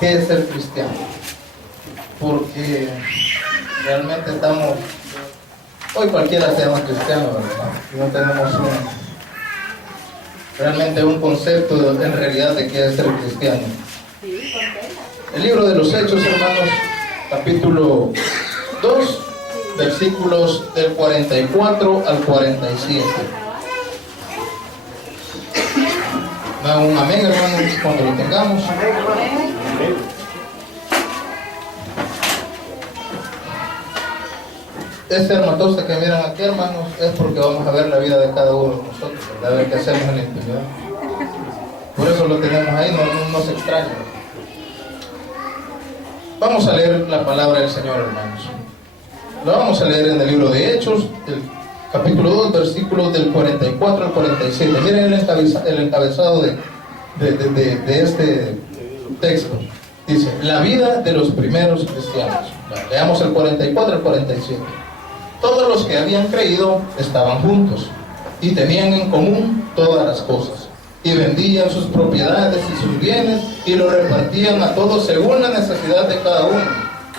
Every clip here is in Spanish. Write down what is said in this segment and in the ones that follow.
¿Qué es ser cristiano? Porque realmente hoy cualquiera se llama cristiano, ¿verdad? No tenemos realmente un concepto en realidad de qué es ser cristiano. El libro de los Hechos, hermanos, capítulo 2, versículos del 44 al 47. Da un amén, hermanos, cuando lo tengamos. Este armatoste que miran aquí, hermanos, es porque vamos a ver la vida de cada uno de nosotros, a ver qué hacemos en la intimidad. Por eso lo tenemos ahí, no se extraña. Vamos a leer la palabra del Señor, hermanos. La vamos a leer en el libro de Hechos, el capítulo 2, versículos del 44 al 47. Miren el encabezado de este texto. Dice, la vida de los primeros cristianos. Leamos el 44 al 47. Todos los que habían creído estaban juntos y tenían en común todas las cosas, y vendían sus propiedades y sus bienes y los repartían a todos según la necesidad de cada uno,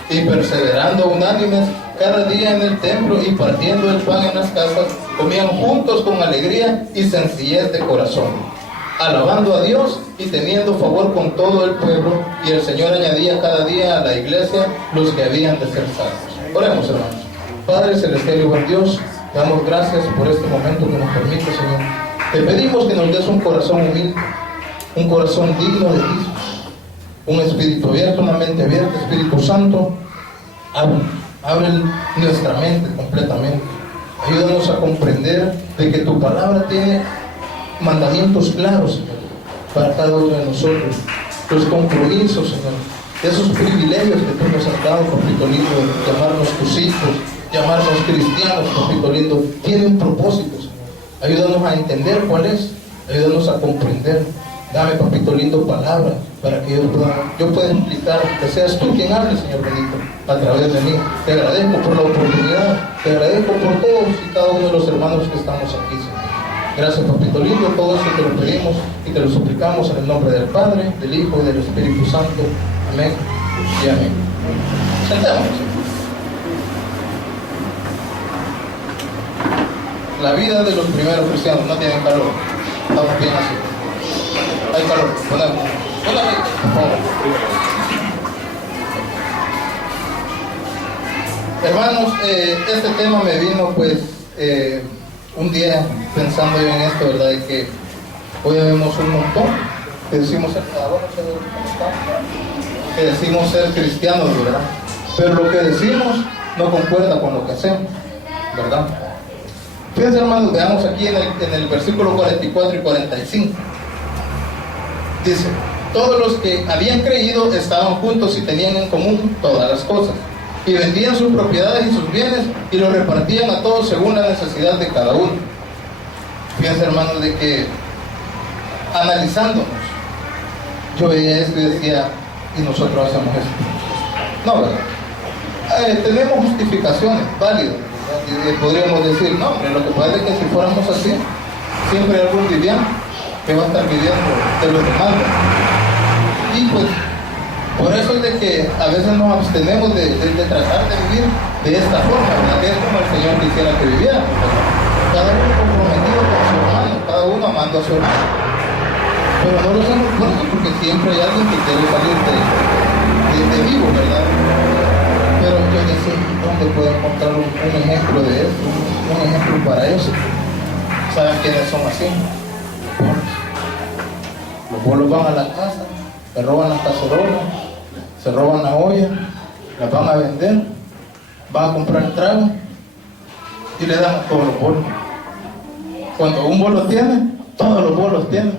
y perseverando unánimes cada día en el templo y partiendo el pan en las casas, comían juntos con alegría y sencillez de corazón, alabando a Dios y teniendo favor con todo el pueblo, y el Señor añadía cada día a la iglesia los que habían de ser salvos. Oremos, hermanos. Padre celestial y buen Dios, te damos gracias por este momento que nos permite, Señor. Te pedimos que nos des un corazón humilde, un corazón digno de ti, un espíritu abierto, una mente abierta. Espíritu Santo, abre nuestra mente completamente. Ayúdanos a comprender de que tu palabra tiene mandamientos claros, Señor, para cada uno de nosotros. Los compromisos, Señor, esos privilegios que tú nos has dado, papito lindo, llamarnos tus hijos, llamarnos cristianos, papito lindo, tiene un propósito, Señor. Ayúdanos a entender cuál es, ayúdanos a comprender. Dame, papito lindo, palabra para que yo pueda explicar, que seas tú quien hable, Señor bendito, a través de mí. Te agradezco por la oportunidad, te agradezco por todos y cada uno de los hermanos que estamos aquí, Señor. Gracias, papito lindo, todo eso te lo pedimos y te lo suplicamos en el nombre del Padre, del Hijo y del Espíritu Santo. Amén y amén. Sentémonos. La vida de los primeros cristianos. No tienen calor, estamos bien así. Hay calor, ponemos. Por favor. Hermanos, este tema me vino pues un día pensando yo en esto, ¿verdad? De que hoy vemos un montón que decimos ser cristianos, ¿verdad? Pero lo que decimos no concuerda con lo que hacemos, ¿verdad? Fíjense, hermanos, veamos aquí en el versículo 44 y 45. Dice, todos los que habían creído estaban juntos y tenían en común todas las cosas, y vendían sus propiedades y sus bienes y los repartían a todos según la necesidad de cada uno. Fíjense, hermanos, de que analizándonos, yo veía esto y decía, y nosotros hacemos esto. No, ¿verdad? Tenemos justificaciones válidas. Podríamos decir, no, hombre, lo que pasa es que si fuéramos así, siempre hay algún viviano que va a estar viviendo de los demás. Y pues, por eso es de que a veces nos abstenemos de tratar de vivir de esta forma, ¿verdad? Que es como el Señor quisiera que viviéramos, ¿verdad? Cada uno comprometido con su hermano, cada uno amando a su hermano. Pero no lo hacemos por eso, porque siempre hay alguien que quiere salir de vivo, ¿verdad? Pero yo decía, ¿dónde puedo encontrar un ejemplo de esto? Un ejemplo para eso. ¿Saben quiénes son así? Los bolos van a la casa, se roban las cacerolas, se roban la olla, las van a vender, van a comprar trago y le dan a todos los bolos. Cuando un bolo tiene, todos los bolos tienen.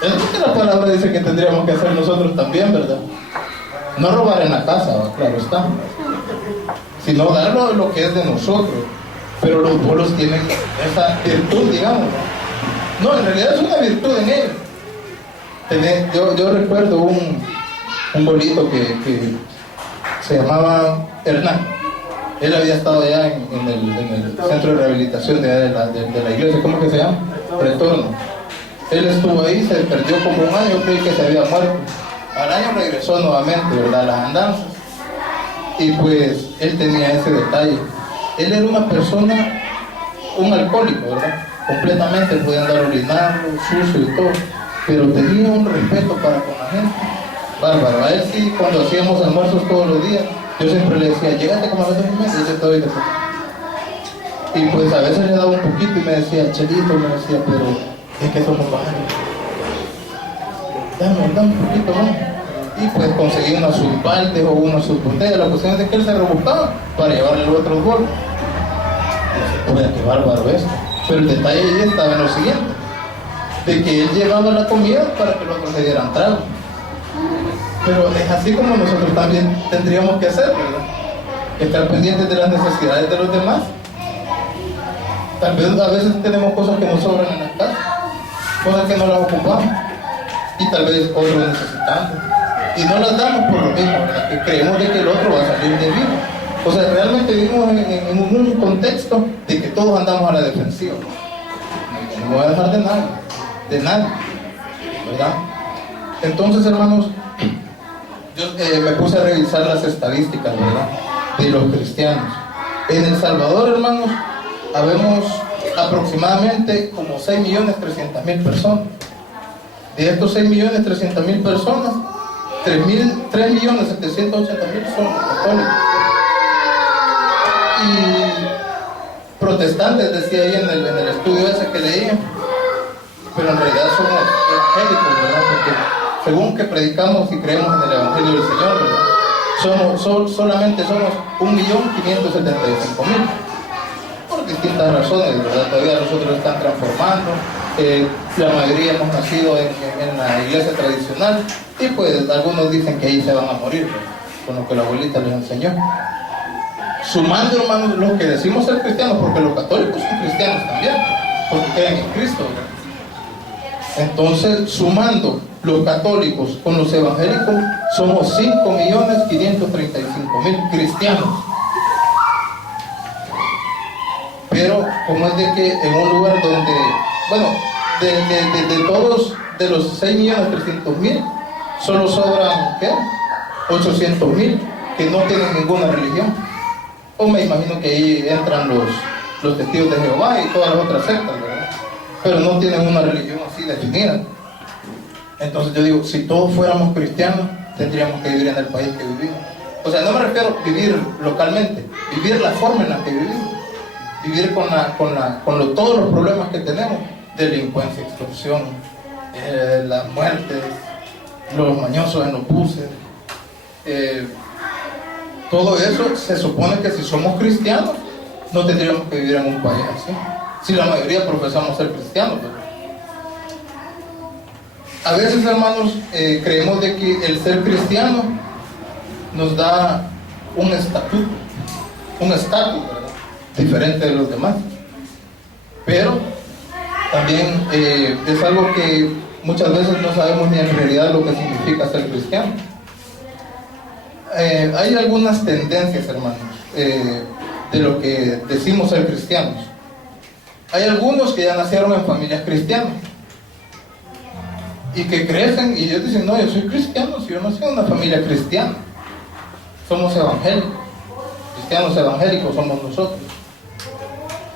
Es que la palabra dice que tendríamos que hacer nosotros también, ¿verdad? No robar en la casa, claro está, sino dar lo que es de nosotros. Pero los bolos tienen esa virtud, digamos, ¿no? No, en realidad es una virtud en ellos. Yo recuerdo un bolito que se llamaba Hernán. Él había estado allá en el centro de rehabilitación de la iglesia. ¿Cómo que se llama? Retorno. Él estuvo ahí, se perdió como un año, creí que se había muerto. Al año regresó nuevamente, ¿verdad?, a las andanzas. Y pues él tenía ese detalle. Él era una persona, un alcohólico, ¿verdad? Completamente, podía andar orinando, sucio y todo, pero tenía un respeto para con la gente. Bárbaro. A él sí, cuando hacíamos almuerzos todos los días, yo siempre le decía, llégate como a las 2:30 y yo te doy de comer. Y pues a veces le daba un poquito y me decía, Chelito, me decía, pero es que somos varios. Dame un poquito más. Y pues conseguí unos subbaldes o unos subbotellas. La cuestión es que él se rebuscaba para llevarle los otros bolos. Oye, qué bárbaro esto. Pero el detalle ahí estaba en lo siguiente, de que él llevaba la comida para que los otros le dieran trago. Pero es así como nosotros también tendríamos que hacer, ¿verdad? Estar pendientes de las necesidades de los demás. Tal vez a veces tenemos cosas que nos sobran en las casas, cosas que no las ocupamos, y tal vez otros necesitamos, y no las damos por lo mismo, ¿verdad?, que creemos de que el otro va a salir de vivo. O sea, realmente vivimos en un contexto de que todos andamos a la defensiva. No me voy a dejar de nadie, ¿verdad? Entonces, hermanos, yo me puse a revisar las estadísticas, ¿verdad?, de los cristianos. En El Salvador, hermanos, habemos aproximadamente como 6.300.000 personas. De estos 6.300.000 personas, 3.780.000 son católicos. Y protestantes, decía ahí en el estudio ese que leía, pero en realidad somos evangélicos, ¿verdad? Porque según que predicamos y creemos en el Evangelio del Señor, ¿verdad?, solamente somos 1.575.000. Por distintas razones, ¿verdad? Todavía nosotros están transformando. La mayoría hemos nacido en la iglesia tradicional, y pues algunos dicen que ahí se van a morir, ¿verdad?, con lo que la abuelita les enseñó. Sumando, hermanos, los que decimos ser cristianos, porque los católicos son cristianos también, porque creen en Cristo, ¿verdad? Entonces, sumando los católicos con los evangélicos, somos 5.535.000 cristianos. Pero como es de que en un lugar donde, bueno, de todos, de los 6.300.000, solo sobran, ¿qué?, 800.000 que no tienen ninguna religión. O me imagino que ahí entran los testigos de Jehová y todas las otras sectas, ¿verdad?, pero no tienen una religión así definida. Entonces yo digo, si todos fuéramos cristianos, tendríamos que vivir en el país que vivimos. O sea, no me refiero a vivir localmente, vivir la forma en la que vivimos, vivir con todos los problemas que tenemos: delincuencia, extorsión, las muertes, los mañosos en los buses, todo eso. Se supone que si somos cristianos no tendríamos que vivir en un país así, si la mayoría profesamos ser cristianos, ¿verdad? A veces, hermanos, creemos de que el ser cristiano nos da un estatus, ¿verdad?, diferente de los demás. Pero también es algo que muchas veces no sabemos ni en realidad lo que significa ser cristiano. Hay algunas tendencias, hermanos, de lo que decimos ser cristianos. Hay algunos que ya nacieron en familias cristianas y que crecen y ellos dicen, no, yo soy cristiano, si yo nací en una familia cristiana. Somos evangélicos, cristianos evangélicos somos nosotros.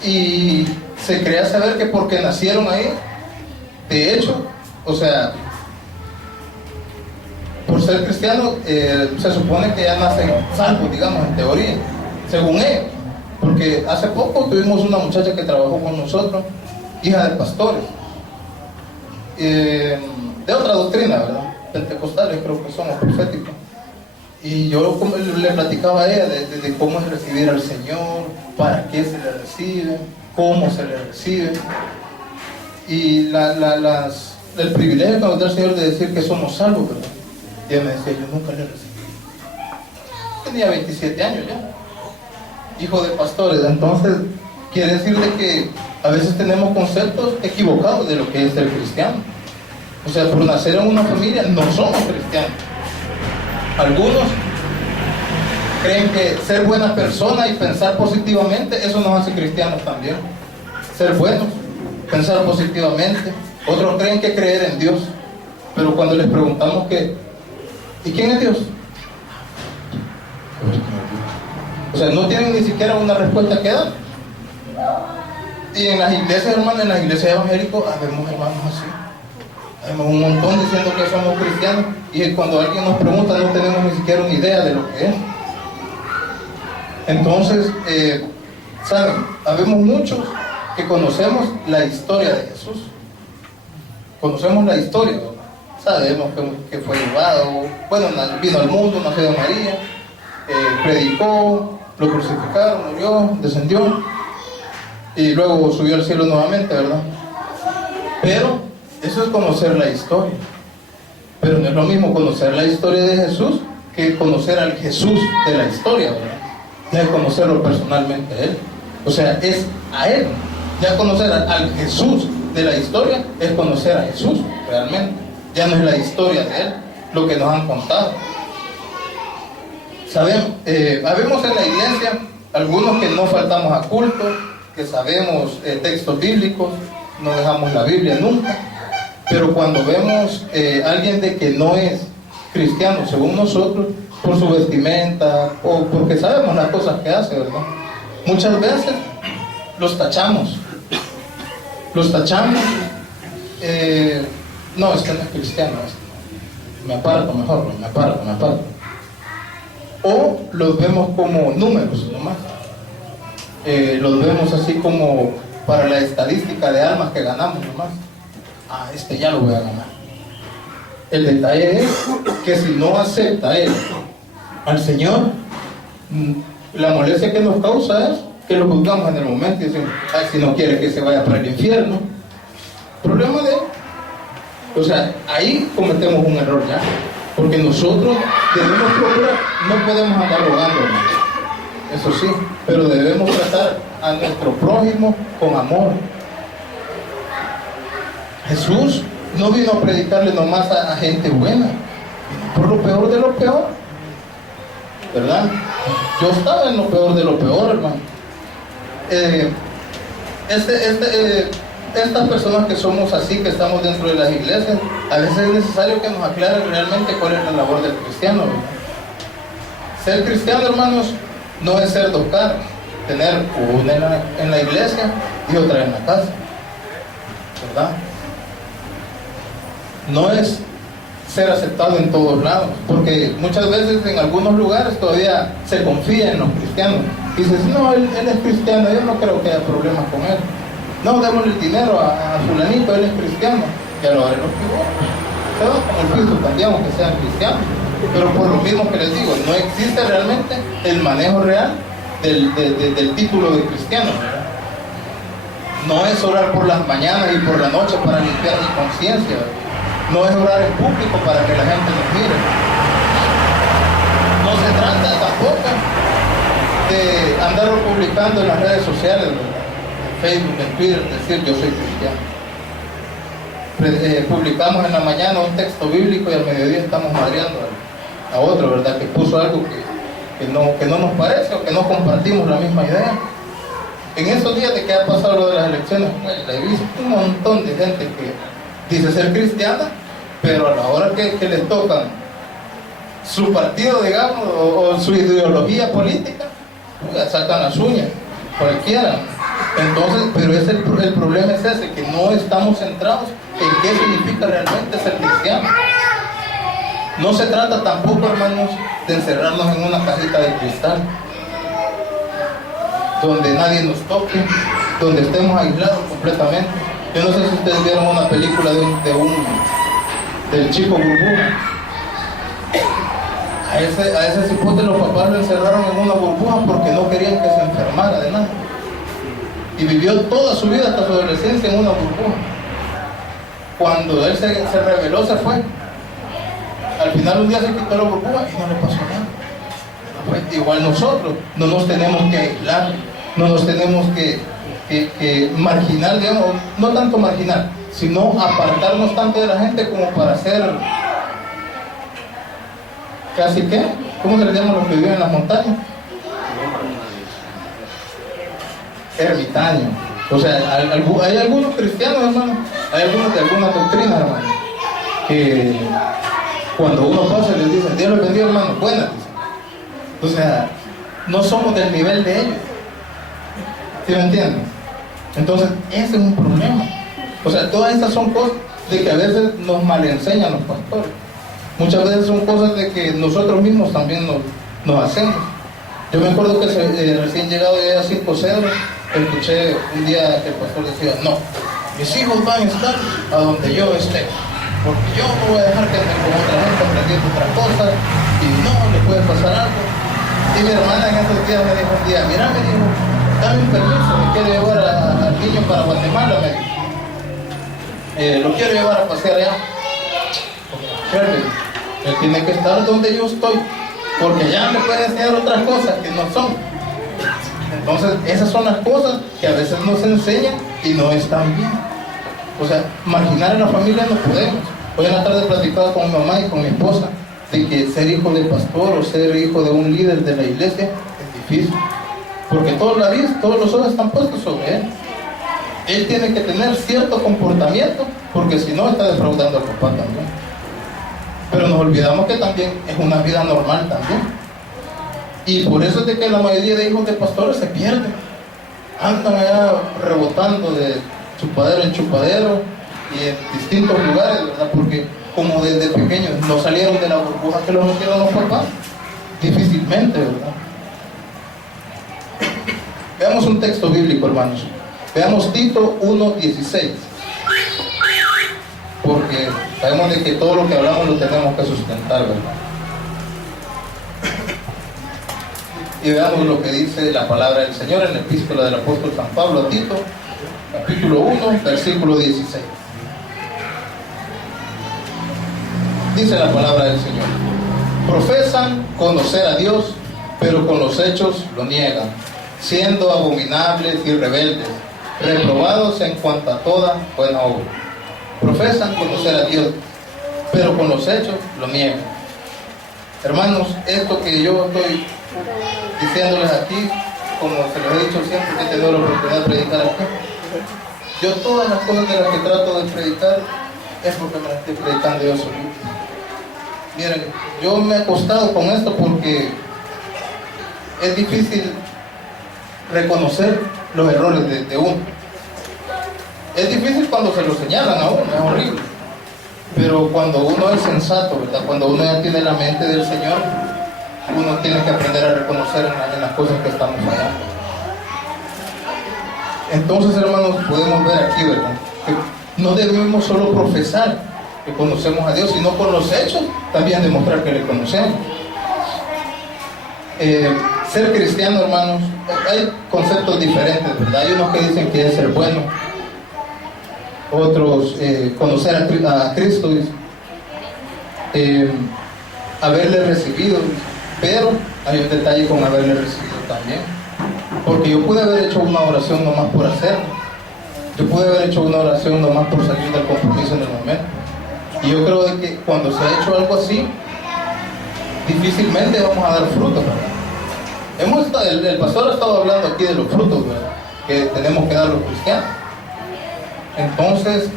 Y se crea saber que porque nacieron ahí, de hecho, o sea, por ser cristiano, se supone que ya nacen salvos, digamos, en teoría, según ellos. Porque hace poco tuvimos una muchacha que trabajó con nosotros, hija de pastores, de otra doctrina, ¿verdad?, pentecostales, creo que somos proféticos. Y yo le platicaba a ella de cómo es recibir al Señor, para qué se le recibe, cómo se le recibe, y el privilegio que nos da el Señor de decir que somos salvos, ¿verdad? Y ella me decía, yo nunca le recibí. Tenía 27 años ya, hijo de pastores. Entonces, quiere decir de que a veces tenemos conceptos equivocados de lo que es ser cristiano. O sea, por nacer en una familia no somos cristianos. Algunos creen que ser buena persona y pensar positivamente, eso nos hace cristianos también. Ser buenos, pensar positivamente, Otros creen que creer en Dios, pero cuando les preguntamos ¿y quién es Dios? O sea, no tienen ni siquiera una respuesta que dar. Y en las iglesias, hermanos, en las iglesias evangélicas, vemos hermanos así. Vemos un montón diciendo que somos cristianos, y cuando alguien nos pregunta no tenemos ni siquiera una idea de lo que es. Entonces, ¿saben? Habemos muchos que conocemos la historia de Jesús. Conocemos la historia, ¿verdad? Sabemos que fue llevado, bueno, vino al mundo, nació de María, predicó, lo crucificaron, murió, descendió y luego subió al cielo nuevamente, ¿verdad? Pero eso es conocer la historia. Pero no es lo mismo conocer la historia de Jesús que conocer al Jesús de la historia, ¿verdad? Ya es conocerlo personalmente a Él. O sea, es a Él. Ya conocer al Jesús de la historia es conocer a Jesús realmente. Ya no es la historia de Él lo que nos han contado. Habemos en la iglesia algunos que no faltamos a culto, que sabemos textos bíblicos, no dejamos la Biblia nunca, pero cuando vemos a alguien de que no es cristiano según nosotros, por su vestimenta o porque sabemos las cosas que hace, ¿verdad? Muchas veces los tachamos. No, este no es cristiano, me aparto mejor, me aparto. O los vemos como números nomás. Los vemos así como para la estadística de almas que ganamos nomás. Ya lo voy a ganar. El detalle es que si no acepta él al Señor, la molestia que nos causa es que lo juzgamos en el momento y decimos, si no quiere que se vaya para el infierno. Problema de él. O sea, ahí cometemos un error ya, porque nosotros debemos procurar, no podemos andar rogando, hermano. Eso sí, pero debemos tratar a nuestro prójimo con amor. Jesús no vino a predicarle nomás a gente buena, vino por lo peor de lo peor, ¿verdad? Yo estaba en lo peor de lo peor, hermano. Estas personas que somos así, que estamos dentro de las iglesias, a veces es necesario que nos aclaren realmente cuál es la labor del cristiano, ¿verdad? Ser cristiano, hermanos, no es ser dos caras, tener una en la iglesia y otra en la casa, ¿verdad? No es ser aceptado en todos lados, porque muchas veces en algunos lugares todavía se confía en los cristianos. Dices, no, él es cristiano, yo no creo que haya problemas con él. No, démosle el dinero a fulanito, él es cristiano. Y a lo haré los pivotes. Se van con el piso también, aunque sean cristianos. Pero por lo mismo que les digo, no existe realmente el manejo real del título de cristiano, ¿verdad? No es orar por las mañanas y por la noche para limpiar mi conciencia, ¿verdad? No es orar en público para que la gente nos mire. No se trata tampoco de andarlo publicando en las redes sociales, ¿verdad? En Facebook, en Twitter, decir yo soy cristiano. Publicamos en la mañana un texto bíblico y al mediodía estamos madreando a otro, ¿verdad? Que puso algo que no nos parece o que no compartimos la misma idea. En estos días de que ha pasado lo de las elecciones, he visto un montón de gente que dice ser cristiana, pero a la hora que les tocan su partido, digamos, o su ideología política, sacan las uñas, cualquiera. Entonces, pero el problema es ese, que no estamos centrados en qué significa realmente ser cristiano. No se trata tampoco, hermanos, de encerrarnos en una cajita de cristal, donde nadie nos toque, donde estemos aislados completamente. Yo no sé si ustedes vieron una película del chico burbuja. A ese cipote los papás lo encerraron en una burbuja porque no querían que se enfermara de nada. Y vivió toda su vida hasta su adolescencia en una burbuja. Cuando él se rebeló, se fue. Al final un día se quitó la burbuja y no le pasó nada. Pues igual nosotros no nos tenemos que aislar, no nos tenemos que marginar, digamos, no tanto marginar, sino apartarnos tanto de la gente como para ser casi que, ¿cómo se les llama los que viven en las montañas? Ermitaños. O sea, hay algunos cristianos, hermano, Hay algunas doctrinas, hermano, que cuando uno pasa les dicen, Dios les bendiga, hermano, buenas, dicen. O sea, no somos del nivel de ellos. ¿Sí me entienden? Entonces, ese es un problema. O sea, todas estas son cosas de que a veces nos malenseñan los pastores. Muchas veces son cosas de que nosotros mismos también nos hacemos. Yo me acuerdo que recién llegado ya a Circo Cedro, escuché un día que el pastor decía, no, mis hijos van a estar a donde yo esté, porque yo no voy a dejar que anden con otra gente aprendiendo otras cosas y no les puede pasar algo. Y mi hermana en esos días me dijo un día, mira, me dijo, dame un permiso, me quiero llevar al niño para Guatemala, me dijo. Lo quiero llevar a pasear allá. Él tiene que estar donde yo estoy, porque ya me puede enseñar otras cosas que no son. Entonces, esas son las cosas que a veces nos enseñan y no están bien. O sea, marginar a la familia no podemos. Hoy en la tarde platicaba con mi mamá y con mi esposa de que ser hijo de pastor o ser hijo de un líder de la iglesia es difícil, porque todos los ojos están puestos sobre él. Él tiene que tener cierto comportamiento, porque si no está defraudando al papá también. Pero nos olvidamos que también es una vida normal también. Y por eso es de que la mayoría de hijos de pastores se pierden. Andan allá rebotando de chupadero en chupadero y en distintos lugares, ¿verdad? Porque como desde pequeños no salieron de la burbuja que los metieron los papás, difícilmente, ¿verdad? Veamos un texto bíblico, hermanos. Veamos Tito 1:16. Porque sabemos de que todo lo que hablamos lo tenemos que sustentar, ¿verdad? Y veamos lo que dice la palabra del Señor en la epístola del apóstol San Pablo a Tito, capítulo 1, versículo 16. Dice la palabra del Señor: profesan conocer a Dios, pero con los hechos lo niegan, siendo abominables y rebeldes, reprobados en cuanto a toda buena obra. Profesan conocer a Dios, pero con los hechos lo niegan. Hermanos, esto que yo estoy diciéndoles aquí, como se los he dicho siempre que he tenido la oportunidad de predicar aquí, yo todas las cosas de las que trato de predicar es porque me las estoy predicando yo solito. Miren, yo me he acostado con esto porque es difícil reconocer los errores de uno. Es difícil cuando se lo señalan a uno, es horrible. Pero cuando uno es sensato, ¿verdad? Cuando uno ya tiene la mente del Señor, uno tiene que aprender a reconocer en las cosas que estamos fallando. Entonces, hermanos, podemos ver aquí, ¿verdad? Que no debemos solo profesar que conocemos a Dios, sino con los hechos también demostrar que le conocemos. Ser cristiano, hermanos, hay conceptos diferentes, ¿verdad? Hay unos que dicen que es ser bueno, otros conocer a Cristo, haberle recibido, pero hay un detalle con haberle recibido también, porque yo pude haber hecho una oración nomás por hacerlo, yo pude haber hecho una oración nomás por salir del compromiso en el momento, y yo creo de que cuando se ha hecho algo así, difícilmente vamos a dar frutos, ¿verdad? El pastor ha estado hablando aquí de los frutos, ¿verdad?, que tenemos que dar los cristianos. Entonces,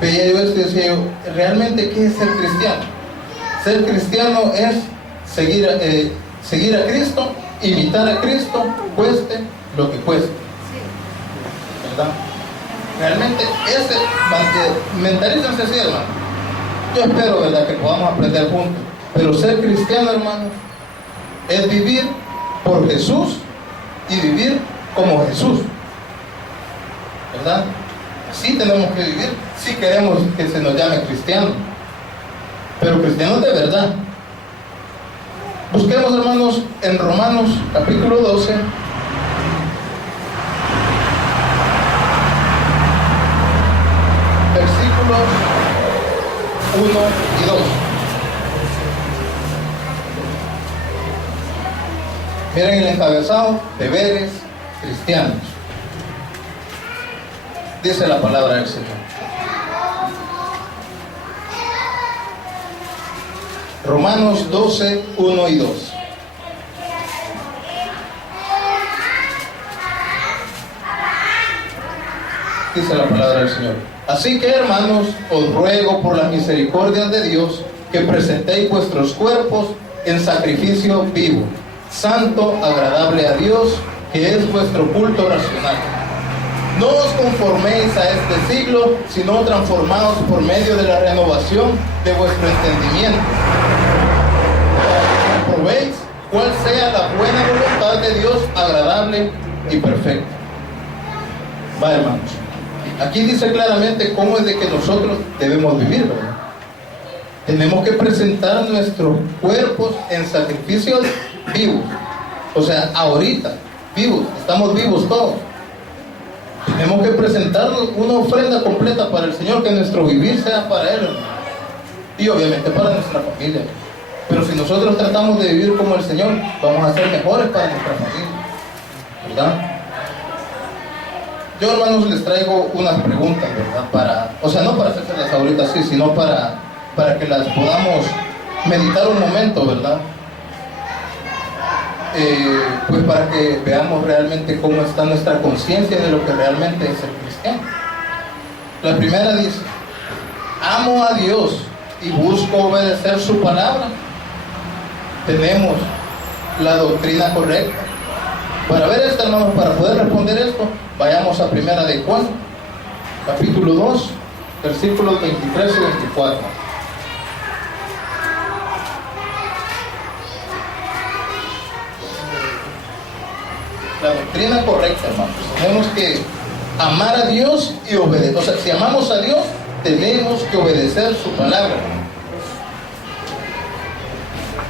veía yo esto y decía yo, ¿realmente qué es ser cristiano? Ser cristiano es seguir a Cristo, imitar a Cristo, cueste lo que cueste, ¿verdad? Realmente mentalícense así, hermano. Yo espero, ¿verdad?, que podamos aprender juntos. Pero ser cristiano, hermano, es vivir por Jesús y vivir como Jesús, ¿verdad? Sí tenemos que vivir, sí queremos que se nos llame cristiano, pero cristianos de verdad. Busquemos, hermanos, en Romanos capítulo 12, versículos 1 y 2. Miren el encabezado: deberes cristianos. Dice la palabra del Señor. Romanos 12, 1 y 2. dice la palabra del Señor. Así que, hermanos, os ruego por las misericordias de Dios que presentéis vuestros cuerpos en sacrificio vivo, santo, agradable a Dios, que es vuestro culto racional. No os conforméis a este siglo, sino transformaos por medio de la renovación de vuestro entendimiento, para que comprobéis cuál sea la buena voluntad de Dios, agradable y perfecta. Va, hermanos. Aquí dice claramente cómo es de que nosotros debemos vivir, ¿verdad? Tenemos que presentar nuestros cuerpos en sacrificios vivos. O sea, ahorita, vivos, estamos vivos todos. Tenemos que presentarnos una ofrenda completa para el Señor, que nuestro vivir sea para Él, hermano. Y obviamente para nuestra familia. Pero si nosotros tratamos de vivir como el Señor, vamos a ser mejores para nuestra familia, ¿verdad? Yo, hermanos, les traigo unas preguntas, ¿verdad? No para hacérselas ahorita así, sino para que las podamos meditar un momento, ¿verdad? Pues para que veamos realmente cómo está nuestra conciencia de lo que realmente es el cristiano. La primera dice: amo a Dios y busco obedecer su palabra. Tenemos la doctrina correcta. Para ver esto, hermanos, para poder responder esto, vayamos a Primera de Juan, capítulo 2, versículos 23 y 24. La doctrina correcta, hermanos. Tenemos que amar a Dios y obedecer. O sea, si amamos a Dios, tenemos que obedecer su palabra.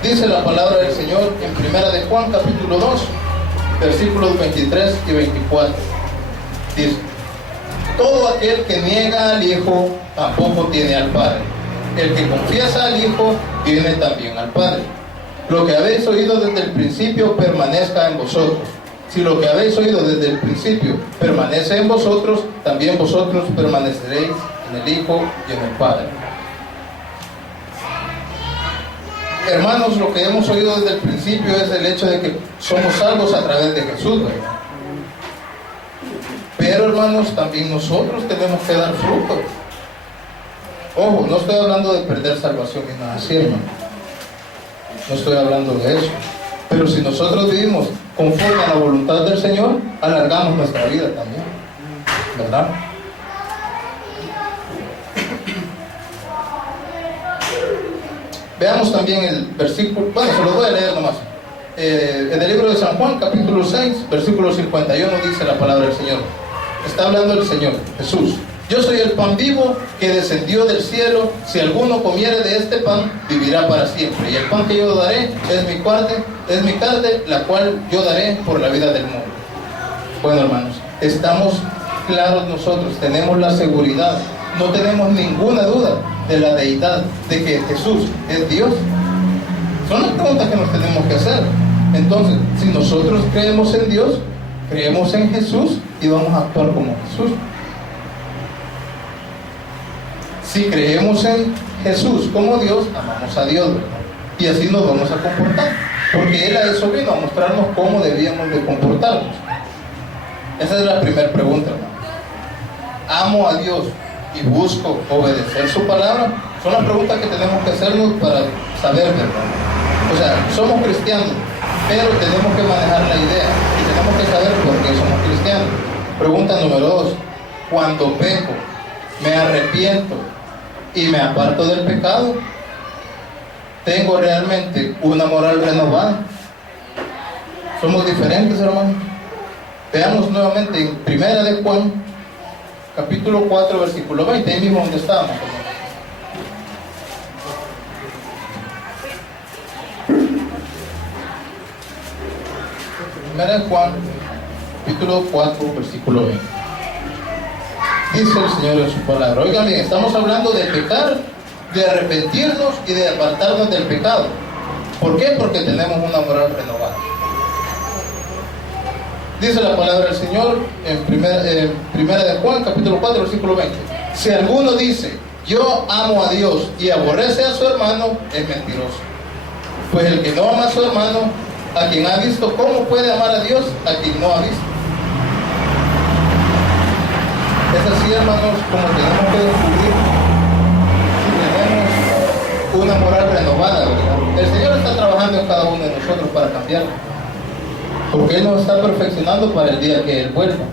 Dice la palabra del Señor en Primera de Juan, capítulo 2, versículos 23 y 24. Dice: todo aquel que niega al Hijo tampoco tiene al Padre. El que confiesa al Hijo tiene también al Padre. Lo que habéis oído desde el principio permanezca en vosotros. Si lo que habéis oído desde el principio permanece en vosotros, también vosotros permaneceréis en el Hijo y en el Padre. Hermanos, lo que hemos oído desde el principio es el hecho de que somos salvos a través de Jesús, ¿verdad? Pero, hermanos, también nosotros tenemos que dar fruto. Ojo, no estoy hablando de perder salvación ni nada así, hermano. No estoy hablando de eso. Pero si nosotros vivimos conforme a la voluntad del Señor, alargamos nuestra vida también, ¿verdad? Veamos también el versículo, bueno, se los voy a leer nomás. En el libro de San Juan, capítulo 6, versículo 51, dice la palabra del Señor. Está hablando el Señor, Jesús. Yo soy el pan vivo que descendió del cielo. Si alguno comiere de este pan, vivirá para siempre. Y el pan que yo daré es mi carne, la cual yo daré por la vida del mundo. Bueno, hermanos, estamos claros nosotros, tenemos la seguridad, no tenemos ninguna duda de la deidad, de que Jesús es Dios. Son las preguntas que nos tenemos que hacer. Entonces, si nosotros creemos en Dios, creemos en Jesús y vamos a actuar como Jesús. Si creemos en Jesús como Dios, amamos a Dios, ¿verdad? Y así nos vamos a comportar, porque Él a eso vino, a mostrarnos cómo debíamos de comportarnos. Esa es la primera pregunta, hermano. ¿Amo a Dios y busco obedecer su palabra? Son las preguntas que tenemos que hacernos para saber, ¿verdad? O sea, somos cristianos, pero tenemos que manejar la idea y tenemos que saber por qué somos cristianos. Pregunta número 2: cuando peco, me arrepiento y me aparto del pecado, ¿tengo realmente una moral renovada? Somos diferentes, hermanos. Veamos nuevamente en Primera de Juan, capítulo 4, versículo 20, ahí mismo donde estábamos, hermanos. Primera de Juan, capítulo 4, versículo 20. Dice el Señor en su palabra. Oigan bien, estamos hablando de pecar, de arrepentirnos y de apartarnos del pecado. ¿Por qué? Porque tenemos una moral renovada. Dice la palabra del Señor en primera de Juan, capítulo 4, versículo 20. Si alguno dice, yo amo a Dios y aborrece a su hermano, es mentiroso. Pues el que no ama a su hermano, a quien ha visto, ¿cómo puede amar a Dios a quien no ha visto? Es así, hermanos, como tenemos que descubrir si tenemos una moral renovada, ¿verdad? El Señor está trabajando en cada uno de nosotros para cambiarlo, porque Él nos está perfeccionando para el día que Él vuelva.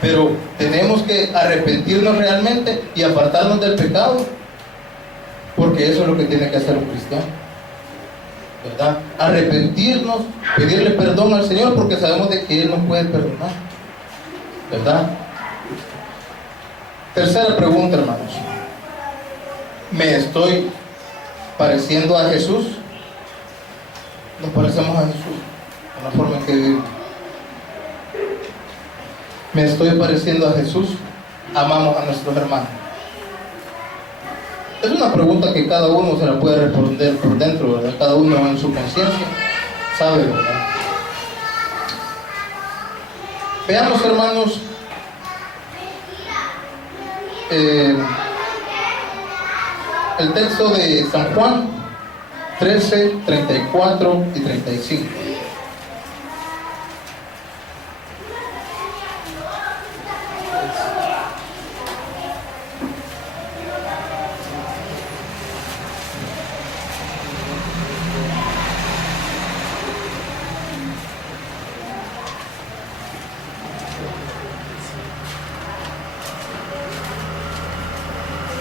Pero tenemos que arrepentirnos realmente y apartarnos del pecado, porque eso es lo que tiene que hacer un cristiano, ¿verdad? Arrepentirnos, pedirle perdón al Señor, porque sabemos de que Él nos puede perdonar, ¿verdad? Tercera pregunta, hermanos. ¿Me estoy pareciendo a Jesús? Nos parecemos a Jesús en la forma en que vivimos. ¿Me estoy pareciendo a Jesús? ¿Amamos a nuestros hermanos? Es una pregunta que cada uno se la puede responder por dentro, ¿verdad? Cada uno en su conciencia sabe, ¿verdad? Veamos, hermanos, el texto de San Juan 13, 34 y 35.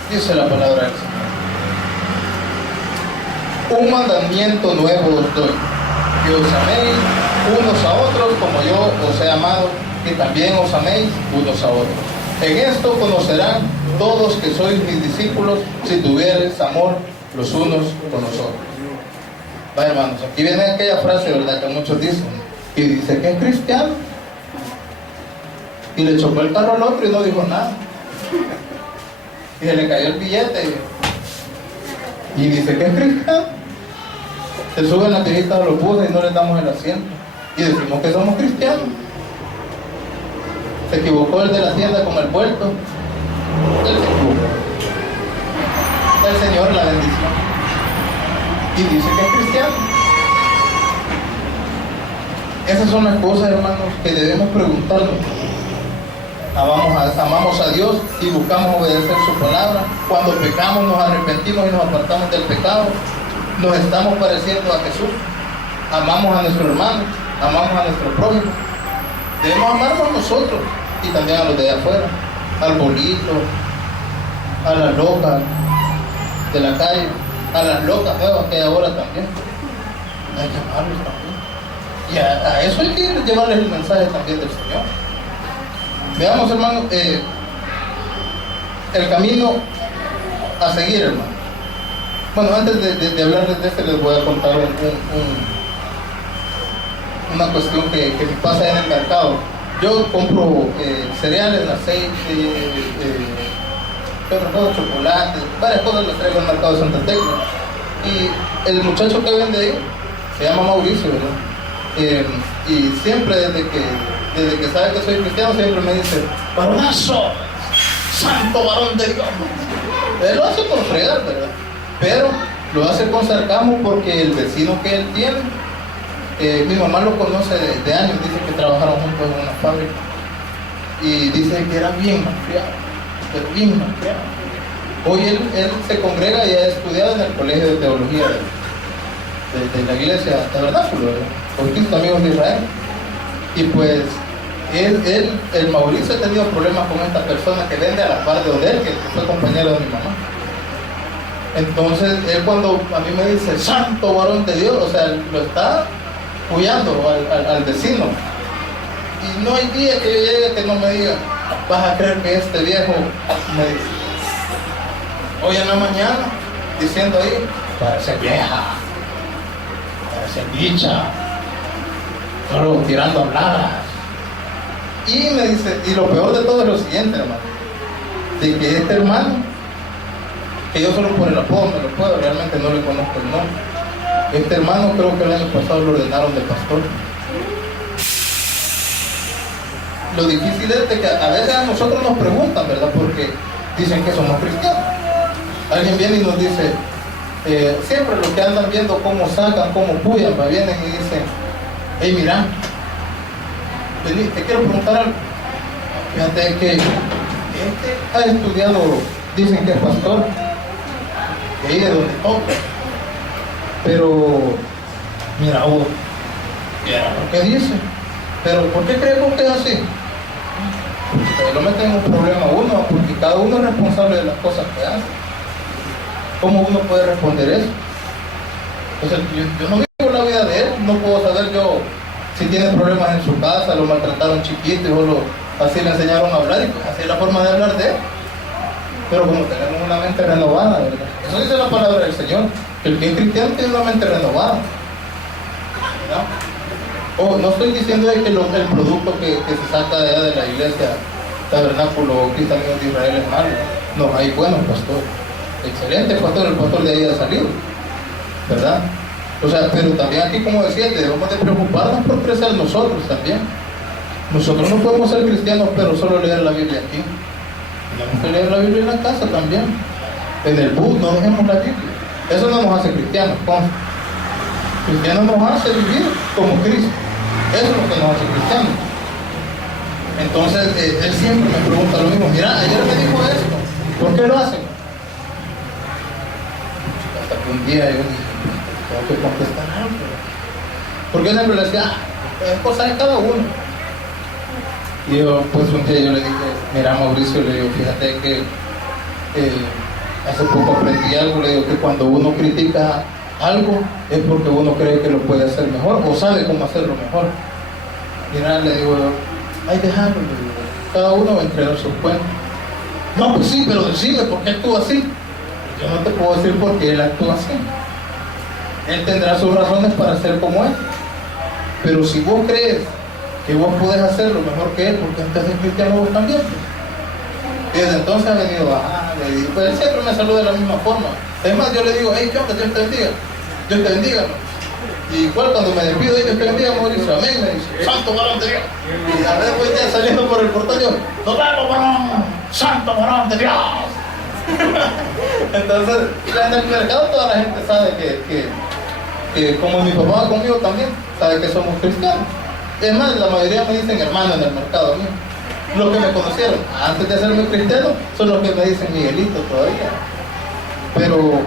Dice la palabra del Señor: un mandamiento nuevo os doy, que os améis unos a otros como yo os he amado, que también os améis unos a otros. En esto conocerán todos que sois mis discípulos, si tuviereis amor los unos con los otros. Vaya, hermanos, aquí viene aquella frase, ¿verdad?, que muchos dicen, y dice que es cristiano, y le chocó el carro al otro y no dijo nada, y se le cayó el billete y dice que es cristiano. Se suben las viejitas a los buses y no les damos el asiento y decimos que somos cristianos. Se equivocó el de la tienda con el vuelto, él se equivocó, el Señor la bendición y dice que es cristiano. Esas son las cosas, hermanos, que debemos preguntarnos. Amamos a Dios y buscamos obedecer su palabra. Cuando pecamos nos arrepentimos y nos apartamos del pecado. Nos estamos pareciendo a Jesús. Amamos a nuestro hermano, amamos a nuestro prójimo. Debemos amarnos nosotros y también a los de allá afuera, al bolito, a las locas de la calle, a las locas nuevas que hay ahora también. Hay que amarlos también. Y a eso hay que llevarles el mensaje también del Señor. Veamos, hermano, el camino a seguir, hermano. Bueno, antes de hablar de este, les voy a contar una cuestión que me pasa en el mercado. Yo compro cereales, aceite, chocolate, varias cosas las traigo al mercado de Santa Tecla. Y el muchacho que vende ahí se llama Mauricio, ¿verdad? Y siempre desde que sabe que soy cristiano, siempre me dice: varonazo, santo varón de Dios. Él lo hace por fregar, ¿verdad? Pero lo hace con sarcasmo porque el vecino que él tiene, mi mamá lo conoce de años, dice que trabajaron juntos en una fábrica. Y dice que era bien malcriado, pero bien malcriado. Hoy él se congrega y ha estudiado en el colegio de teología de la iglesia Tabernáculo, Bautista Amigos de Israel. Y pues el Mauricio ha tenido problemas con esta persona que vende a la par de Odel, que fue compañero de mi mamá. Entonces él, cuando a mí me dice santo varón de Dios, o sea, lo está huyando al vecino. Y no hay día que yo llegue que no me diga: vas a creer que este viejo, me dice, hoy en la mañana, diciendo ahí, parece vieja, parece bicha, solo tirando habladas. Y me dice, y lo peor de todo es lo siguiente, hermano, de que este hermano, que yo solo por el apodo me lo puedo, realmente no le conozco el nombre. Este hermano creo que el año pasado lo ordenaron de pastor. Lo difícil es de que a veces a nosotros nos preguntan, ¿verdad? Porque dicen que somos cristianos. Alguien viene y nos dice, siempre los que andan viendo cómo sacan, cómo puyan, vienen y dicen: hey, mira, vení, te quiero preguntar algo. Fíjate que ha estudiado, dicen que es pastor, que ahí de donde toca, pero mira vos, mira lo que dice, pero ¿por qué creemos que es así? Porque lo meten en un problema uno, porque cada uno es responsable de las cosas que hace. ¿Cómo uno puede responder eso? Entonces, yo no vivo la vida de él, no puedo saber yo si tiene problemas en su casa, lo maltrataron chiquito y así le enseñaron a hablar, y pues así es la forma de hablar de él. Pero como tenemos una mente renovada, ¿verdad? Eso dice la palabra del Señor, que el que es cristiano tiene una mente renovada, ¿verdad? No estoy diciendo de que el producto que se saca de allá de la iglesia Tabernáculo Cristianismo de Israel es malo. No, hay buenos pastores, excelente pastor, el pastor de ahí ha salido, ¿verdad? O sea, pero también aquí, como decía, debemos de preocuparnos por crecer nosotros también. Nosotros no podemos ser cristianos pero solo leer la Biblia aquí. Tenemos que leer la Biblia en la casa también. En el bus no dejemos la Biblia. Eso no nos hace cristianos. Cristianos nos hace vivir como Cristo. Eso es lo que nos hace cristianos. Entonces, él siempre me pregunta lo mismo. Mira, ayer me dijo esto. ¿Por qué lo hacen? Hasta que un día yo dije, tengo que contestar algo. Porque yo siempre le decía, es cosa de cada uno. Y yo, pues un día yo le dije, mira Mauricio, le digo, fíjate que hace poco aprendí algo, le digo que cuando uno critica algo es porque uno cree que lo puede hacer mejor o sabe cómo hacerlo mejor. Mira, le digo, ay, dejarlo, le digo, cada uno va a entregar sus cuentas. No, pues sí, pero decime por qué actúa así. Yo no te puedo decir por qué él actúa así. Él tendrá sus razones para ser como él. Pero si vos crees que vos podés hacerlo mejor que él, porque antes de cristiano vos también. Y desde entonces ha venido bajando, y pues él siempre me saluda de la misma forma. Es más, yo le digo, hey, ¿qué onda? Dios te bendiga. Dios te bendiga, ¿no? Y igual cuando me despido, Dios te bendiga, Mauricio, amén, me dice, santo varón de Dios. Y a veces voy ya saliendo por el portón, yo, nos vemos, varón, santo varón de Dios. Entonces, en el mercado toda la gente sabe que como mi papá conmigo también, sabe que somos cristianos. Es más, la mayoría me dicen hermano en el mercado a mí. Los que me conocieron antes de hacerme cristiano son los que me dicen Miguelito todavía. Pero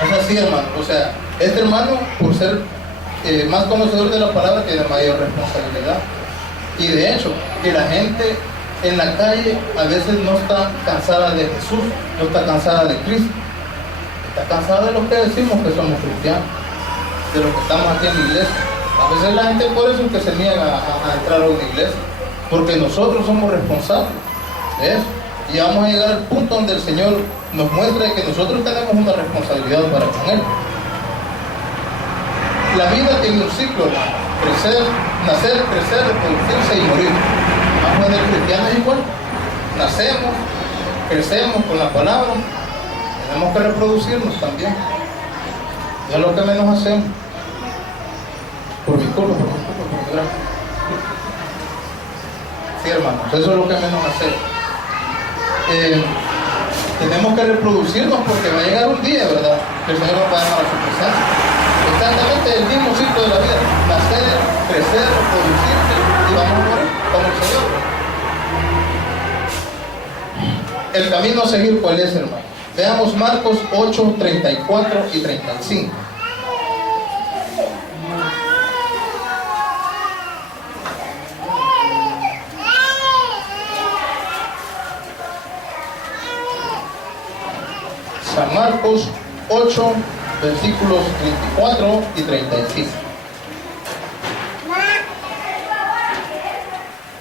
es así, hermano. O sea, este hermano, por ser más conocedor de la palabra, tiene mayor responsabilidad. Y de hecho, que la gente en la calle a veces no está cansada de Jesús, no está cansada de Cristo. Está cansada de lo que decimos que somos cristianos, de lo que estamos aquí en la iglesia. A veces la gente por eso es que se niega a entrar a una iglesia, porque nosotros somos responsables de eso. Y vamos a llegar al punto donde el Señor nos muestra que nosotros tenemos una responsabilidad para con Él. La vida tiene un ciclo, crecer, nacer, crecer, reproducirse y morir. Vamos a ser cristianos igual. Nacemos, crecemos con la palabra, tenemos que reproducirnos también. Ya lo que menos hacemos. Por mi culpa, por mi gracia. Sí, hermanos, eso es lo que menos hacemos. Tenemos que reproducirnos porque va a llegar un día, ¿verdad? Que el Señor nos va a llamar a su presencia. Exactamente el mismo ciclo de la vida. Nacer, crecer, reproducirse y vamos a morir como el Señor. El camino a seguir, ¿cuál es, hermano? Veamos Marcos 8, 34 y 35. San Marcos 8, versículos 34 y 35.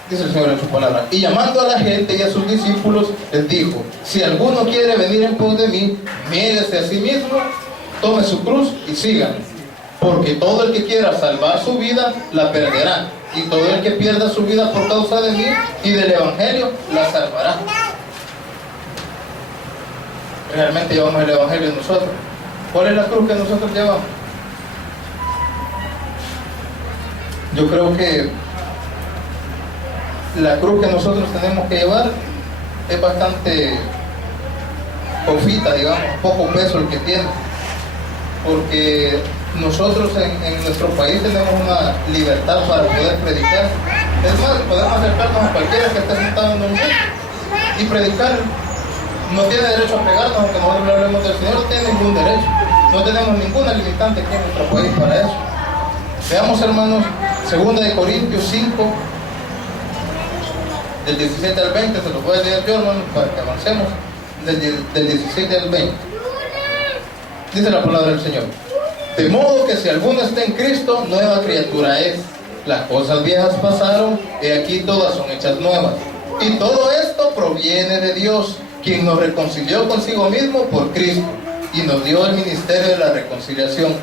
Dice el Señor en su palabra: y llamando a la gente y a sus discípulos, les dijo: si alguno quiere venir en pos de mí, niéguese a sí mismo, tome su cruz y sígame. Porque todo el que quiera salvar su vida, la perderá. Y todo el que pierda su vida por causa de mí y del Evangelio, la salvará. Realmente llevamos el Evangelio nosotros. ¿Cuál es la cruz que nosotros llevamos? Yo creo que la cruz que nosotros tenemos que llevar es bastante cofita, digamos, poco peso el que tiene, porque nosotros en nuestro país tenemos una libertad para poder predicar, Es más, podemos acercarnos a cualquiera que esté sentado en un bus y predicar. No tiene derecho a pegarnos, aunque nosotros le hablemos del Señor, no tiene ningún derecho. No tenemos ninguna limitante aquí en nuestro país para eso. Veamos, hermanos, 2 Corintios 5, del 17 al 20, se lo voy a leer yo, hermanos, para que avancemos, del 17 al 20. Dice la palabra del Señor: de modo que si alguno está en Cristo, nueva criatura es. Las cosas viejas pasaron, y aquí todas son hechas nuevas. Y todo esto proviene de Dios, quien nos reconcilió consigo mismo por Cristo, y nos dio el ministerio de la reconciliación.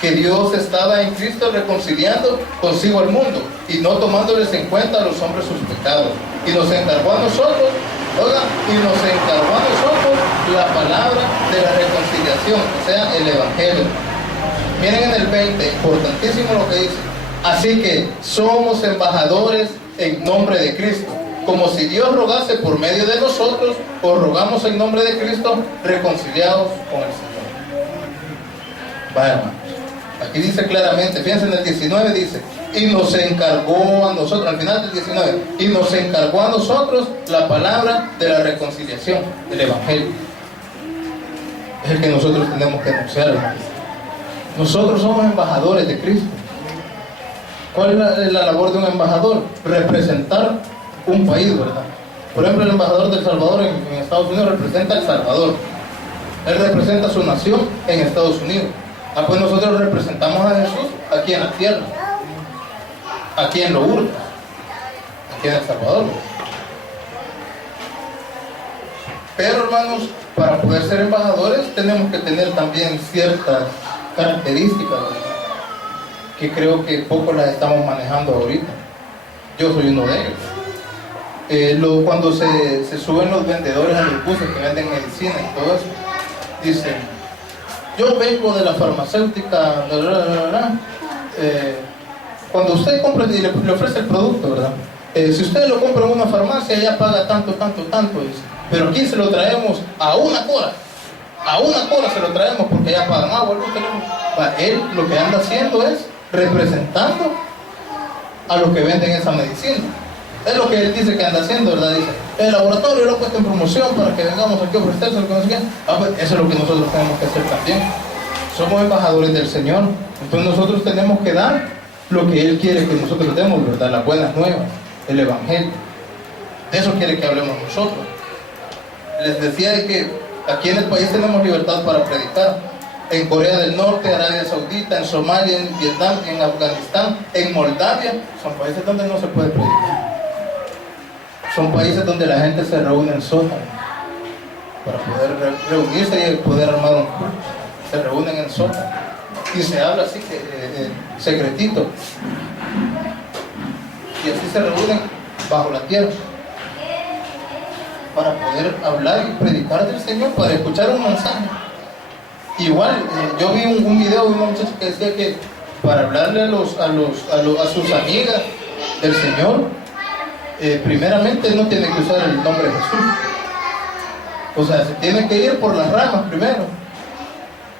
Que Dios estaba en Cristo reconciliando consigo al mundo, y no tomándoles en cuenta a los hombres sus pecados. Y nos encargó a nosotros, la palabra de la reconciliación, o sea, el Evangelio. Miren en el 20, importantísimo lo que dice: así que somos embajadores en nombre de Cristo, como si Dios rogase por medio de nosotros, os rogamos en nombre de Cristo, reconciliados con el Señor. Vaya, hermanos, aquí dice claramente, fíjense en el 19, dice: y nos encargó a nosotros, al final del 19, y nos encargó a nosotros la palabra de la reconciliación, del Evangelio. Es el que nosotros tenemos que anunciar, hermanos. Nosotros somos embajadores de Cristo. ¿Cuál es la labor de un embajador? Representar un país, ¿verdad? Por ejemplo, el embajador de El Salvador en Estados Unidos representa a El Salvador. Él representa a su nación en Estados Unidos. Pues nosotros representamos a Jesús aquí en la tierra, aquí en Lourdes, aquí en El Salvador. Pero, hermanos, para poder ser embajadores tenemos que tener también ciertas características, ¿verdad?, que creo que poco las estamos manejando ahorita. Yo soy uno de ellos. Cuando se suben los vendedores a los buses que venden medicina y todo eso, dicen: yo vengo de la farmacéutica, cuando usted compra y le ofrece el producto, ¿verdad? Si usted lo compra en una farmacia, ya paga tanto, dice. Pero aquí se lo traemos a una cora se lo traemos porque ya pagan agua. Él lo que anda haciendo es representando a los que venden esa medicina. Es lo que él dice que anda haciendo, ¿verdad? Dice: el laboratorio lo ha puesto en promoción para que vengamos aquí a ofrecerse lo que nos quieran. Pues eso es lo que nosotros tenemos que hacer también. Somos embajadores del Señor. Entonces nosotros tenemos que dar lo que Él quiere que nosotros demos, ¿verdad? Las buenas nuevas, el Evangelio. De eso quiere que hablemos nosotros. Les decía de que aquí en el país tenemos libertad para predicar. En Corea del Norte, Arabia Saudita, en Somalia, en Vietnam, en Afganistán, en Moldavia, son países donde no se puede predicar. Son países donde la gente se reúne en sótano para poder reunirse y poder armar un culto. Se reúnen en sótano y se habla así que secretito, y así se reúnen bajo la tierra para poder hablar y predicar del Señor, para escuchar un mensaje. Igual, yo vi un video de una muchacha que decía que para hablarle a sus amigas del Señor, primeramente no tiene que usar el nombre de Jesús. O sea, se tiene que ir por las ramas primero,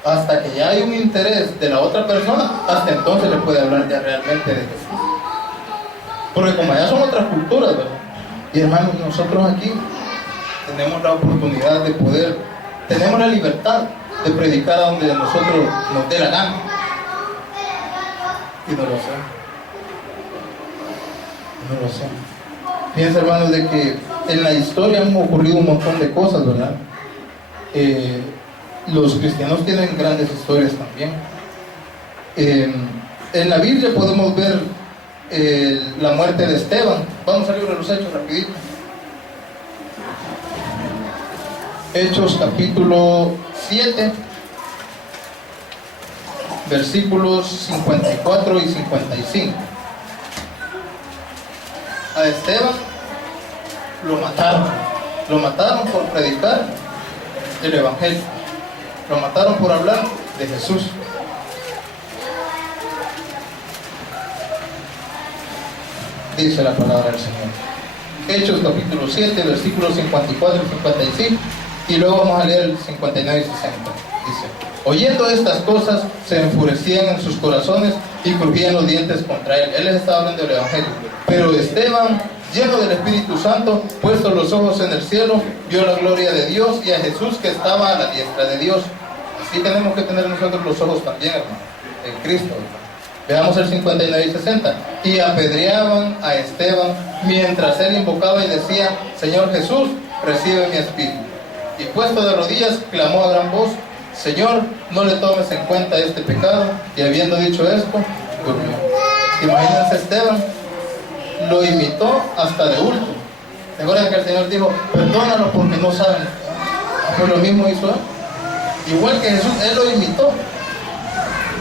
hasta que ya hay un interés de la otra persona, hasta entonces le puede hablar ya realmente de Jesús. Porque como allá son otras culturas, ¿verdad? Y hermanos, nosotros aquí tenemos la oportunidad de poder, tenemos la libertad de predicar a donde nosotros nos dé la gana. Y no lo hacemos. No lo hacemos. Fíjense, hermanos, de que en la historia han ocurrido un montón de cosas, ¿verdad? Los cristianos tienen grandes historias también. En la Biblia podemos ver la muerte de Esteban. Vamos al libro de los Hechos rapidito. Hechos capítulo 7, versículos 54 y 55. A Esteban lo mataron por predicar el Evangelio, lo mataron por hablar de Jesús. Dice la palabra del Señor. Hechos capítulo 7, versículos 54 y 55, y luego vamos a leer el 59 y 60. Dice: oyendo estas cosas, se enfurecían en sus corazones y crujían los dientes contra él. Él les estaba hablando del Evangelio. Pero Esteban, lleno del Espíritu Santo, puestos los ojos en el cielo, vio la gloria de Dios y a Jesús que estaba a la diestra de Dios. Así tenemos que tener nosotros los ojos también, hermano, en Cristo. Veamos el 59 y 60. Y apedreaban a Esteban mientras él invocaba y decía: Señor Jesús, recibe mi espíritu. Y puesto de rodillas, clamó a gran voz: Señor, no le tomes en cuenta este pecado. Y habiendo dicho esto, durmió. Imagínense, Esteban lo imitó hasta de último. ¿Recuerdan que el Señor dijo: perdónalo porque no saben? Pues lo mismo hizo él. Igual que Jesús, él lo imitó.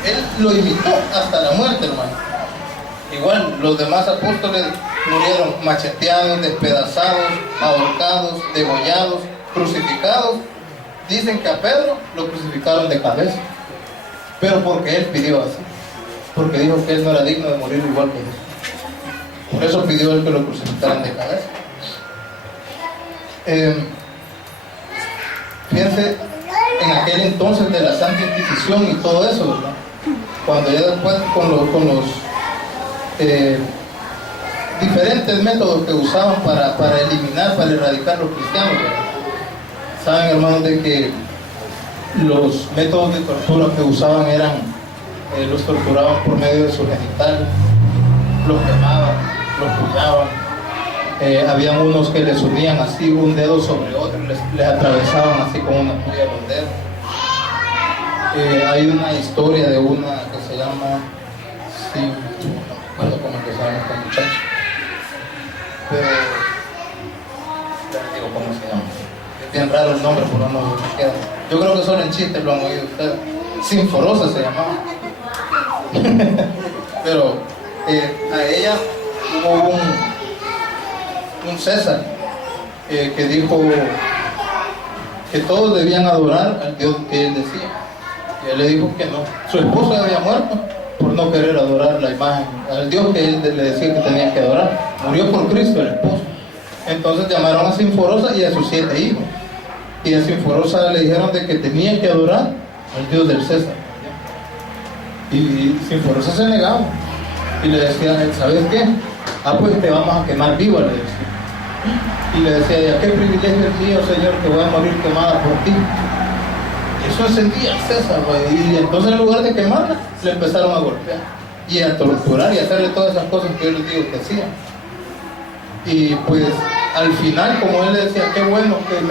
Él lo imitó hasta la muerte, hermano. Igual los demás apóstoles murieron macheteados, despedazados, ahorcados, degollados, crucificados. Dicen que a Pedro lo crucificaron de cabeza, pero porque él pidió así, porque dijo que él no era digno de morir igual que Jesús. Por eso pidió él que lo crucificaran de cabeza. Fíjense en aquel entonces de la Santa Inquisición y todo eso, ¿verdad? Cuando ya después con los diferentes métodos que usaban para eliminar, para erradicar los cristianos, ¿verdad? Saben, hermanos, de que los métodos de tortura que usaban eran, los torturaban por medio de su genital, los quemaban, los puñaban. Habían unos que les unían así un dedo sobre otro, les atravesaban así con una puya los dedos. Hay una historia de una que se llama, sí, no recuerdo cómo que se llama esta muchacha, pero ya les digo cómo se llama. Es bien raro el nombre, por no me queda. Yo creo que solo en chistes lo han oído ustedes. Sinforosa se llamaba. Pero a ella hubo un César que dijo que todos debían adorar al Dios que él decía. Y él le dijo que no. Su esposa había muerto por no querer adorar la imagen, al Dios que él le decía que tenía que adorar. Murió por Cristo el esposo. Entonces llamaron a Sinforosa y a sus 7 hijos. Y a Sinforosa le dijeron de que tenía que adorar al Dios del César. Y Sinforosa se negaba. Y le decía: ¿sabes qué? Pues te vamos a quemar viva, le decía. Y le decía: ¿ya qué privilegio es mío, Señor, que voy a morir quemada por ti? Eso encendía al César, y entonces en lugar de quemarla, le empezaron a golpear y a torturar y a hacerle todas esas cosas que yo les digo que hacían. Y pues al final, como él le decía: qué bueno que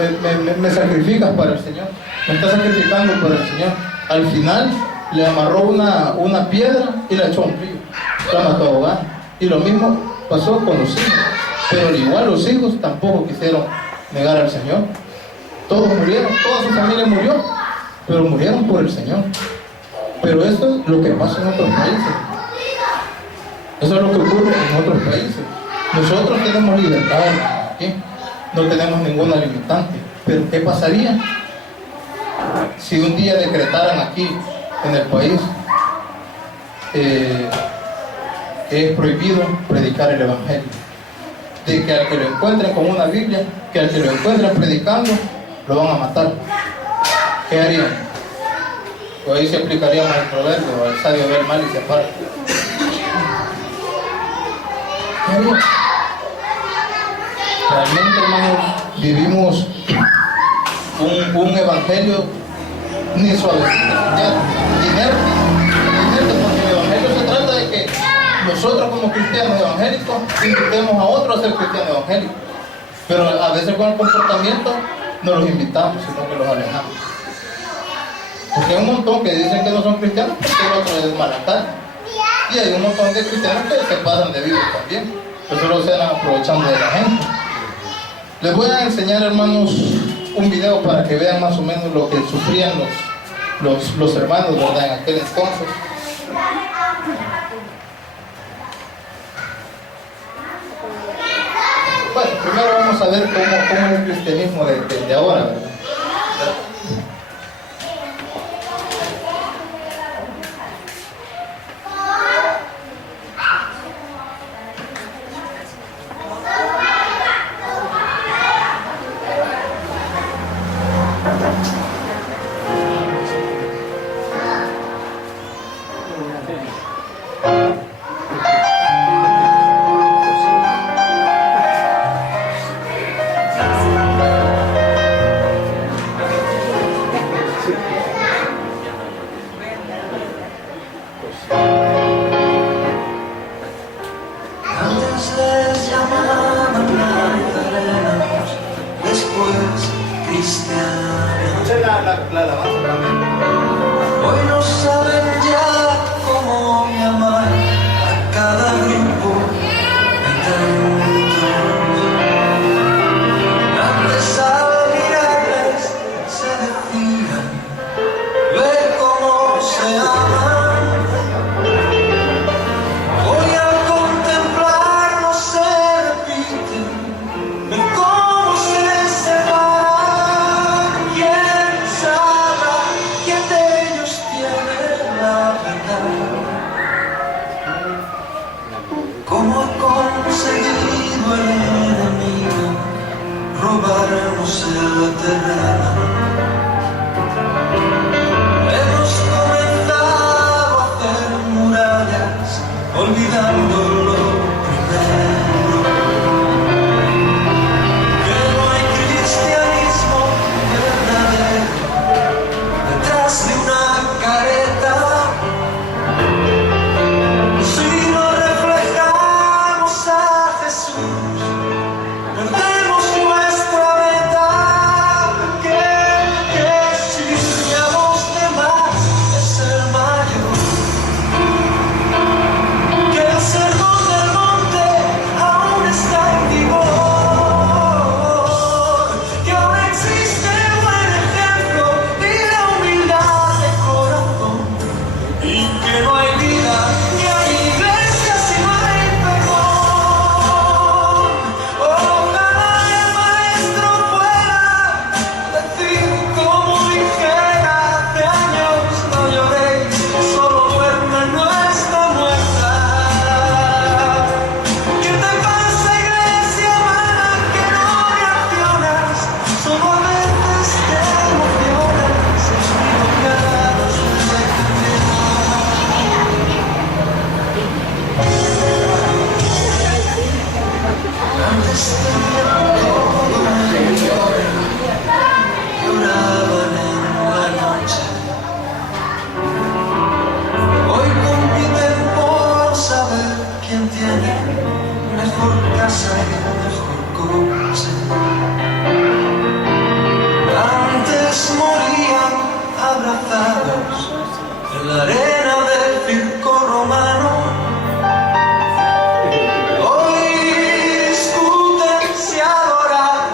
me sacrificas para el Señor, me estás sacrificando para el Señor. Al final le amarró una piedra y la echó a un río, la mató ahogada. Y lo mismo pasó con los hijos, pero al igual los hijos tampoco quisieron negar al Señor. Todos murieron, toda su familia murió, pero murieron por el Señor. Pero eso es lo que pasa en otros países. Eso es lo que ocurre en otros países. Nosotros tenemos libertad aquí, no tenemos ninguna limitante. Pero ¿qué pasaría si un día decretaran aquí en el país que es prohibido predicar el Evangelio? De que al que lo encuentren con una Biblia, que al que lo encuentren predicando, lo van a matar. ¿Qué harían? Pues ahí se aplicaría más el proverbio: al sabio ve el mal y se aparta. ¿Qué harían? Realmente, hermanos, vivimos un evangelio ni suavecito, inerte, porque el evangelio se trata de que nosotros como cristianos evangélicos invitemos a otros a ser cristianos evangélicos, pero a veces con el comportamiento no los invitamos, sino que los alejamos. Porque hay un montón que dicen que no son cristianos porque el otro es malacán, y hay un montón de cristianos que se pasan de vivos también, que solo se van aprovechando de la gente. Les voy a enseñar, hermanos, un video para que vean más o menos lo que sufrían los hermanos, ¿verdad?, en aquel entonces. Bueno, primero vamos a ver cómo es el cristianismo de ahora, ¿verdad? es cristiana. Hoy no saben ya cómo llamar a cada grupo de tantos. Antes al mirarles se decían, ve cómo se aman. Hoy al contemplarnos se repiten, ve cómo se separan. ¿Quién sabrá quién de ellos tiene la verdad? ¿Cómo ha conseguido el enemigo robarnos el terreno? Hemos comenzado a hacer murallas, olvidando lo primero, que no hay cristianismo verdadero detrás de una careta. Si no reflejamos a Jesús, perdemos nuestra meta, que si brillamos de más es el mayor, que el sermón del monte aún está en vigor, que aún existe buen ejemplo y la humildad de corazón, y que no hay vida ni hay iglesia si no hay perdón. Ojalá el maestro pueda decir como dijera hace años, no lloréis, que solo duerme, no está muerta. ¿Qué te pasa, iglesia humana, que no reaccionas? Solo a veces te emocionas equivocados de antes tenían todo en lloraban en la noche. Hoy compiten por saber quién tiene mejor casa y mejor coche. Antes morían abrazados en la arena del circo romano. Hoy discuten si adorar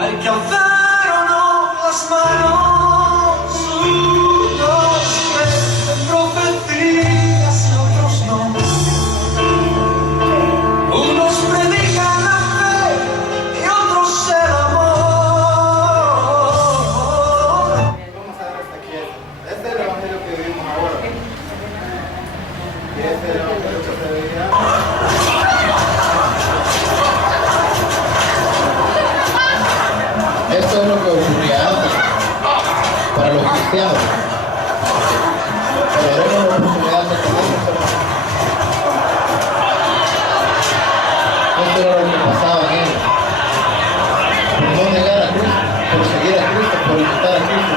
hay que alzar o no las manos. Unos creen en profecías y otros no. Unos predican la fe y otros el amor. Vamos a ver hasta aquí. Este es el evangelio que vivimos ahora. Y este es el evangelio que se veía. Esto es lo que ocurría antes para los cristianos. Pero tenemos la oportunidad de tenerlo. Esto era lo que pasaba en ellos. Por no negar a Cristo, por seguir a Cristo, por imitar a Cristo.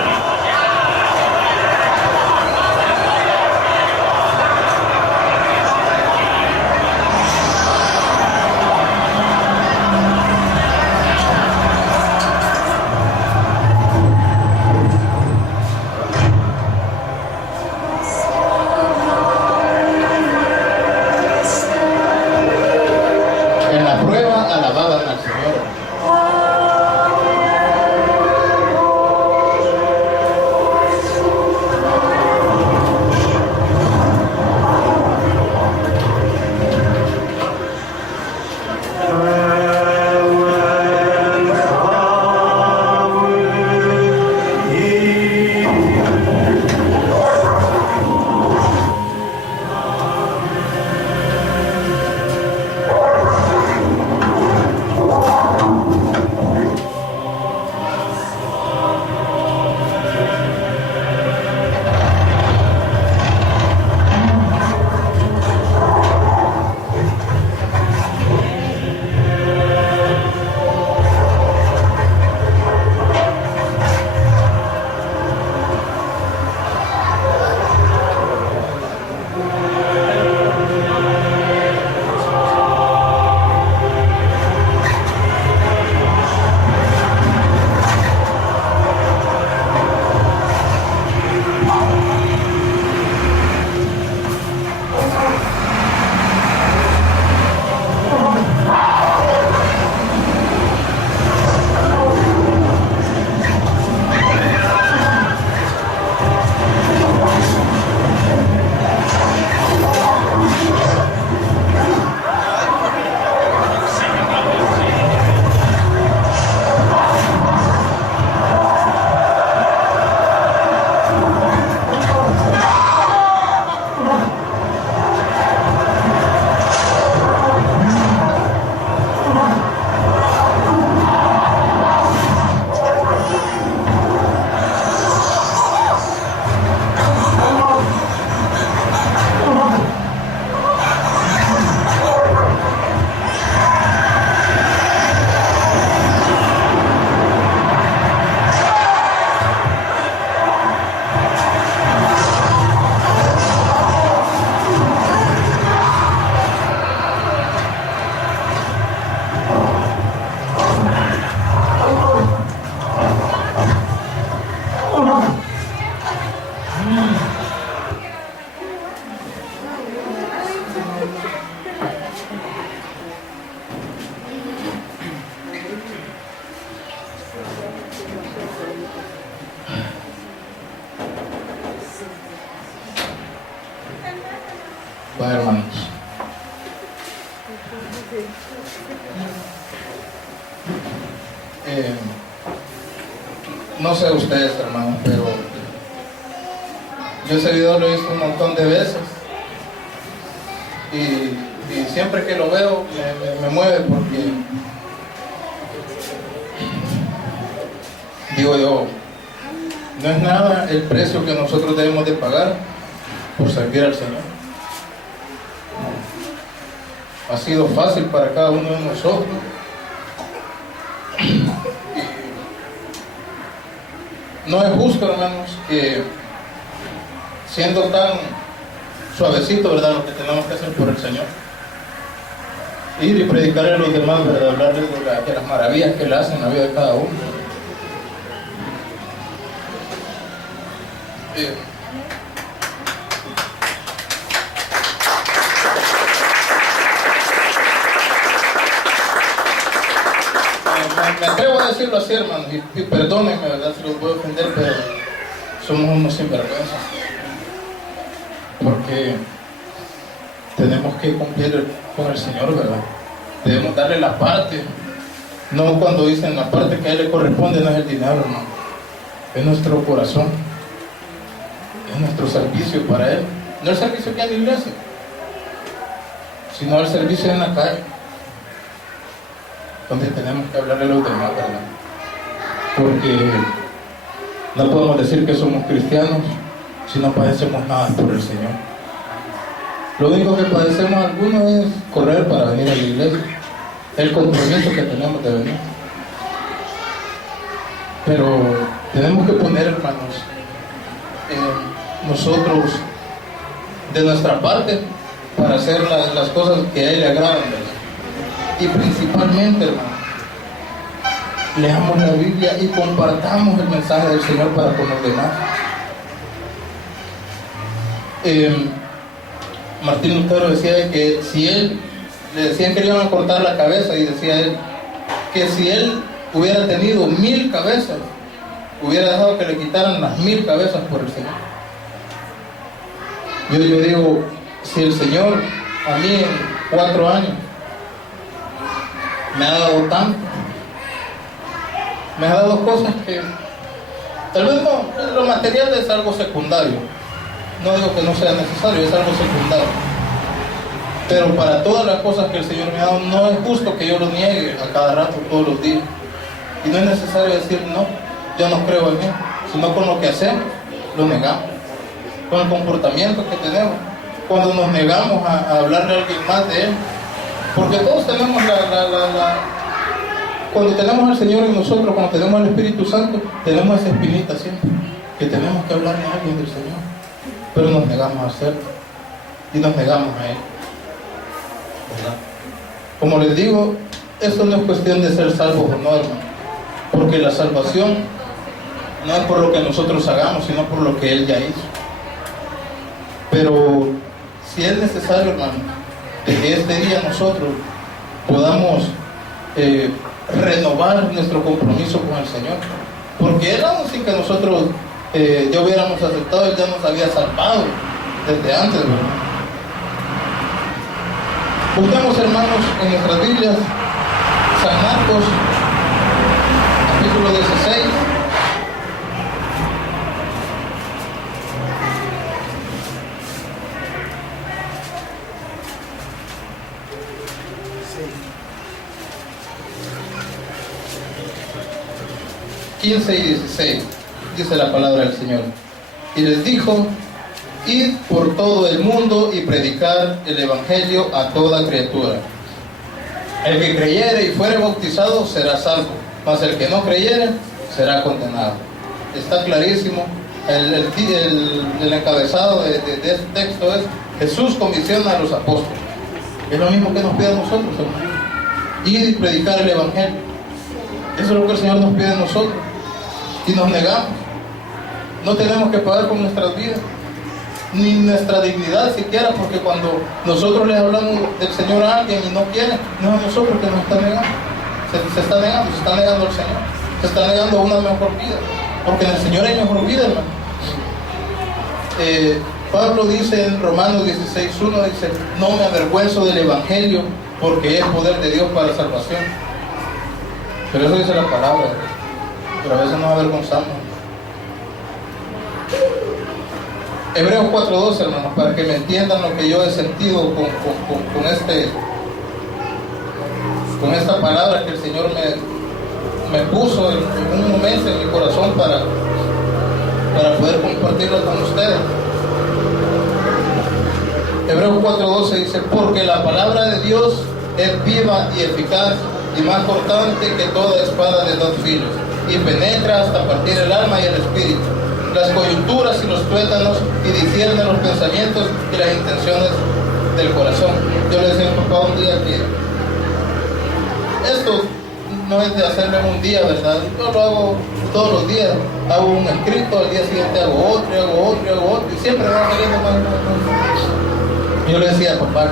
Bueno, hermanos. No sé ustedes, hermanos, pero yo ese video lo he visto un montón de veces y siempre que lo veo me mueve porque digo yo, no es nada el precio que nosotros debemos de pagar por servir al Señor. Ha sido fácil para cada uno de nosotros. No es justo, hermanos, que siendo tan suavecito, ¿verdad?, lo que tenemos que hacer por el Señor, ir y predicarle a los demás, ¿verdad?, hablarles de las maravillas que Él hace en la vida de cada uno. Me atrevo a decirlo así, hermanos, y perdónenme, ¿verdad?, si los voy a ofender, pero somos unos sinvergüenzas. Porque tenemos que cumplir con el Señor, ¿verdad? Debemos darle la parte. No cuando dicen la parte que a Él le corresponde, no es el dinero, hermano. Es nuestro corazón. Es nuestro servicio para Él. No el servicio que hay en la iglesia, sino el servicio en la calle, donde tenemos que hablarle a los demás, ¿verdad? Porque no podemos decir que somos cristianos si no padecemos nada por el Señor. Lo único que padecemos algunos es correr para venir a la iglesia, el compromiso que tenemos de venir. Pero tenemos que poner, hermanos, nosotros de nuestra parte para hacer las cosas que a Él le agradan, ¿verdad? Y principalmente, hermano, leamos la Biblia y compartamos el mensaje del Señor para con los demás. Martín Lutero decía que si él, le decían que le iban a cortar la cabeza, y decía él que si él hubiera tenido 1000 cabezas, hubiera dejado que le quitaran las 1000 cabezas por el Señor. Yo digo, si el Señor a mí en 4 años me ha dado tanto, me ha dado cosas que tal vez no, lo material es algo secundario, no digo que no sea necesario, es algo secundario, pero para todas las cosas que el Señor me ha dado, no es justo que yo lo niegue a cada rato, todos los días, y no es necesario decir no, yo no creo en Él, sino con lo que hacemos, lo negamos, con el comportamiento que tenemos, cuando nos negamos a hablarle a alguien más de Él, porque todos tenemos cuando tenemos al Señor en nosotros, cuando tenemos al Espíritu Santo, tenemos esa espinita siempre, que tenemos que hablarle a alguien del Señor, pero nos negamos a hacerlo, y nos negamos a Él, ¿verdad? Como les digo, esto no es cuestión de ser salvos o no, hermano, porque la salvación no es por lo que nosotros hagamos, sino por lo que Él ya hizo. Pero si es necesario, hermano, que este día nosotros podamos renovar nuestro compromiso con el Señor, porque Él, aún sin que nosotros ya hubiéramos aceptado, Él ya nos había salvado desde antes, ¿verdad? Busquemos, hermanos, en nuestras Biblias San Marcos capítulo 16. Sí. 15 y 16, dice la palabra del Señor. Y les dijo: id por todo el mundo y predicar el Evangelio a toda criatura. El que creyere y fuere bautizado será salvo, mas el que no creyere será condenado. Está clarísimo. El encabezado de este texto es: Jesús comisiona a los apóstoles. Es lo mismo que nos pide a nosotros, hermanos. Ir y predicar el Evangelio. Eso es lo que el Señor nos pide a nosotros. Y nos negamos. No tenemos que pagar con nuestras vidas, ni nuestra dignidad siquiera, porque cuando nosotros les hablamos del Señor a alguien y no quiere, no es nosotros que nos está negando. Se está negando al Señor, se está negando a una mejor vida, porque en el Señor hay mejor vida, hermano. Pablo dice en Romanos 16:1, dice, no me avergüenzo del Evangelio, porque es poder de Dios para salvación. Pero eso dice la palabra, pero a veces nos avergonzamos. Hebreos 4:12, hermanos, para que me entiendan lo que yo he sentido con esta palabra que el Señor me puso en un momento en mi corazón para poder compartirlo con ustedes. Hebreos 4:12 dice, porque la palabra de Dios es viva y eficaz y más cortante que toda espada de dos filos, y penetra hasta partir el alma y el espíritu, las coyunturas y los tuétanos, y discierne los pensamientos y las intenciones del corazón. Yo le decía a mi papá un día que esto no es de hacerlo en un día, ¿verdad? Yo lo hago todos los días. Hago un escrito, al día siguiente hago otro, y siempre va saliendo más. Yo le decía a papá,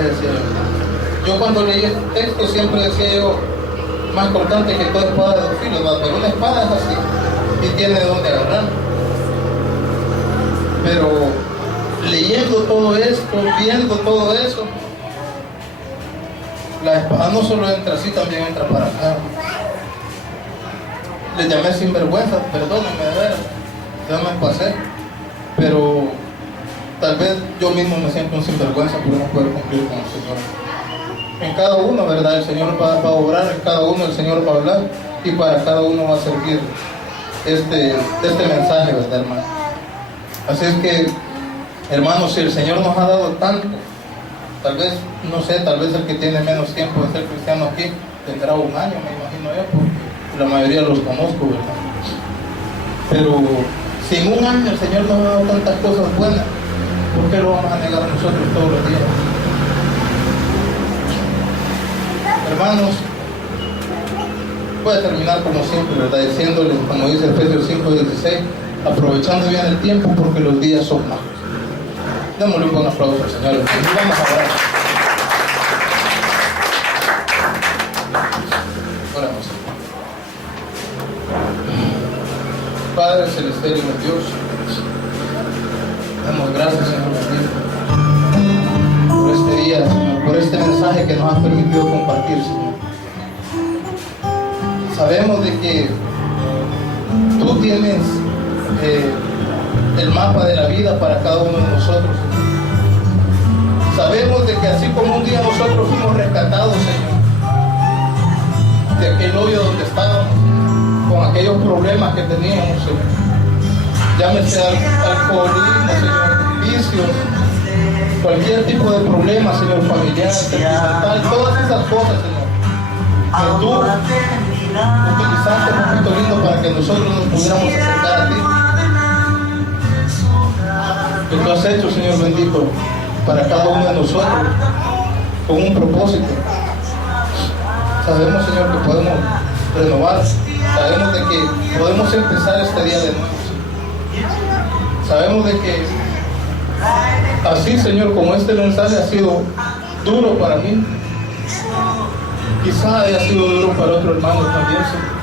yo cuando leí este texto siempre decía yo, más cortante que toda espada de dos filos, ¿verdad? Pero una espada es así, y tiene de dónde agarrar. Pero leyendo todo esto, viendo todo eso, la espada no solo entra así, también entra para acá. Le llamé sinvergüenza, perdónenme, de veras, ya me pasé, pero tal vez yo mismo me siento un sinvergüenza por no poder cumplir con el Señor. En cada uno, ¿verdad? El Señor va a obrar, en cada uno el Señor va a hablar, y para cada uno va a servir este mensaje, ¿verdad, hermano? Así es que, hermanos, si el Señor nos ha dado tanto, tal vez, no sé, tal vez el que tiene menos tiempo de ser cristiano aquí tendrá un año, me imagino yo, porque la mayoría los conozco, ¿verdad? Pero si en un año el Señor nos ha dado tantas cosas buenas, ¿por qué lo vamos a negar a nosotros todos los días? Hermanos, voy a terminar como siempre, ¿verdad? Diciéndoles, como dice Efesios 5:16, aprovechando bien el tiempo porque los días son malos. Démosle un buen aplauso al Señor. Y vamos a orar. Oramos. Padre celestial y buen Dios, damos gracias, Señor bendito, por este día, Señor, por este mensaje que nos has permitido compartir, Señor. Sabemos de que tú tienes el mapa de la vida para cada uno de nosotros. Sabemos de que así como un día nosotros fuimos rescatados, Señor, de aquel hoyo donde estábamos, con aquellos problemas que teníamos, Señor, llámese alcoholismo, Señor, vicios, cualquier tipo de problema, Señor, familiar, sentimental, todas esas cosas, Señor, que tú utilizaste, papito lindo, para que nosotros nos pudiéramos acercar a ti. Que tú has hecho, Señor bendito, para cada uno de nosotros, con un propósito. Sabemos, Señor, que podemos renovar, sabemos de que podemos empezar este día de nuevo. Sabemos de que así, Señor, como este mensaje ha sido duro para mí, quizá haya sido duro para otro hermano también, Señor.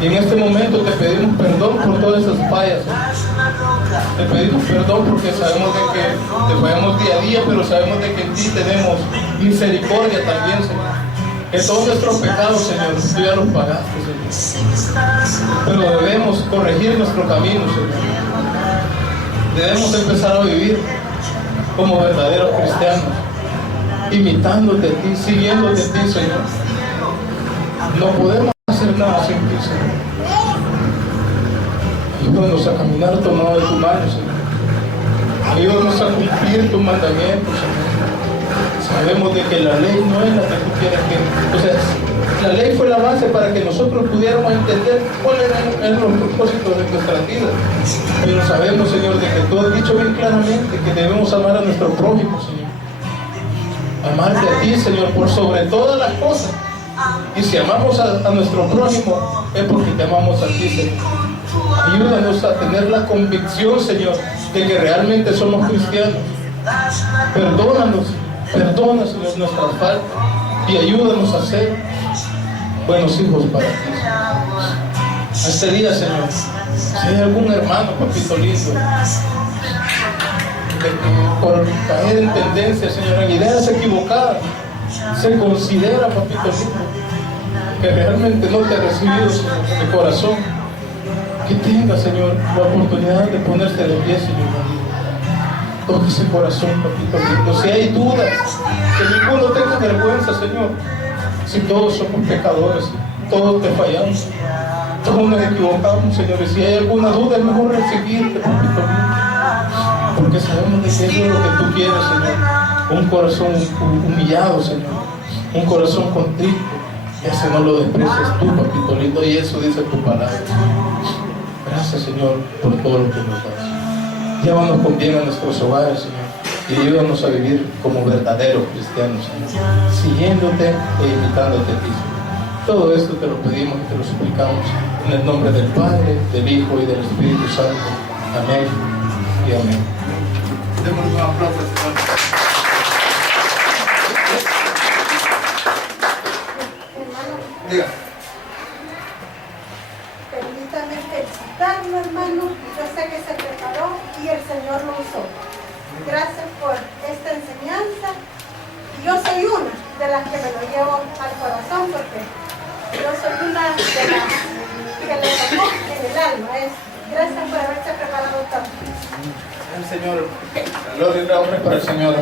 Y en este momento te pedimos perdón por todas esas fallas, Señor. Te pedimos perdón porque sabemos de que te fallamos día a día, pero sabemos de que en ti tenemos misericordia también, Señor. Que todos nuestros pecados, Señor, tú ya los pagaste, Señor. Pero debemos corregir nuestro camino, Señor. Debemos empezar a vivir como verdaderos cristianos, imitándote a ti, siguiéndote a ti, Señor. No podemos hacer nada sin ti, Señor. Ayúdanos a caminar tomado de tu mano, Señor. Ayúdanos a cumplir tus mandamientos, Señor. Sabemos de que la ley no es la que tú quieres que... O sea, la ley fue la base para que nosotros pudiéramos entender cuáles eran los propósitos de nuestra vida. Pero sabemos, Señor, de que tú has dicho bien claramente que debemos amar a nuestro prójimo, Señor. Amarte a ti, Señor, por sobre todas las cosas. Y si amamos a nuestro prójimo, es porque te amamos a ti, Señor. Ayúdanos a tener la convicción, Señor, de que realmente somos cristianos. Perdónanos, Señor, nuestras faltas y ayúdanos a ser buenos hijos para ti. Este día, Señor, si hay algún hermano, papito lindo, por caer en tendencia, Señor, en ideas equivocadas, se considera, papito lindo, que realmente no te ha recibido, Señor, de corazón, que tenga, Señor, la oportunidad de ponerse de pie, Señor. Toque ese corazón, papito lindo. Si hay dudas, que ninguno tenga vergüenza, Señor. Si todos somos pecadores, todos te fallamos, todos nos equivocamos, Señor. Y si hay alguna duda, es mejor recibirte, papito lindo, porque sabemos que eso es lo que tú quieres, Señor. Un corazón humillado, Señor. Un corazón contrito. Ese no lo desprecias tú, papito lindo, y eso dice tu palabra. Gracias, Señor, por todo lo que nos das. Llévanos con bien a nuestros hogares, Señor, y ayúdanos a vivir como verdaderos cristianos, Señor, siguiéndote e imitándote a ti, Señor. Todo esto te lo pedimos y te lo suplicamos en el nombre del Padre, del Hijo y del Espíritu Santo. Amén y amén. Démosle un aplauso al Señor. Diga. Permítame felicitarlo, hermano. Yo sé que se preparó y el Señor lo usó. Gracias por esta enseñanza. Yo soy una de las que me lo llevo al corazón, porque yo soy una de las que le tocó en el alma. Gracias por haberse preparado tanto. El Señor, gloria y honra para el Señor.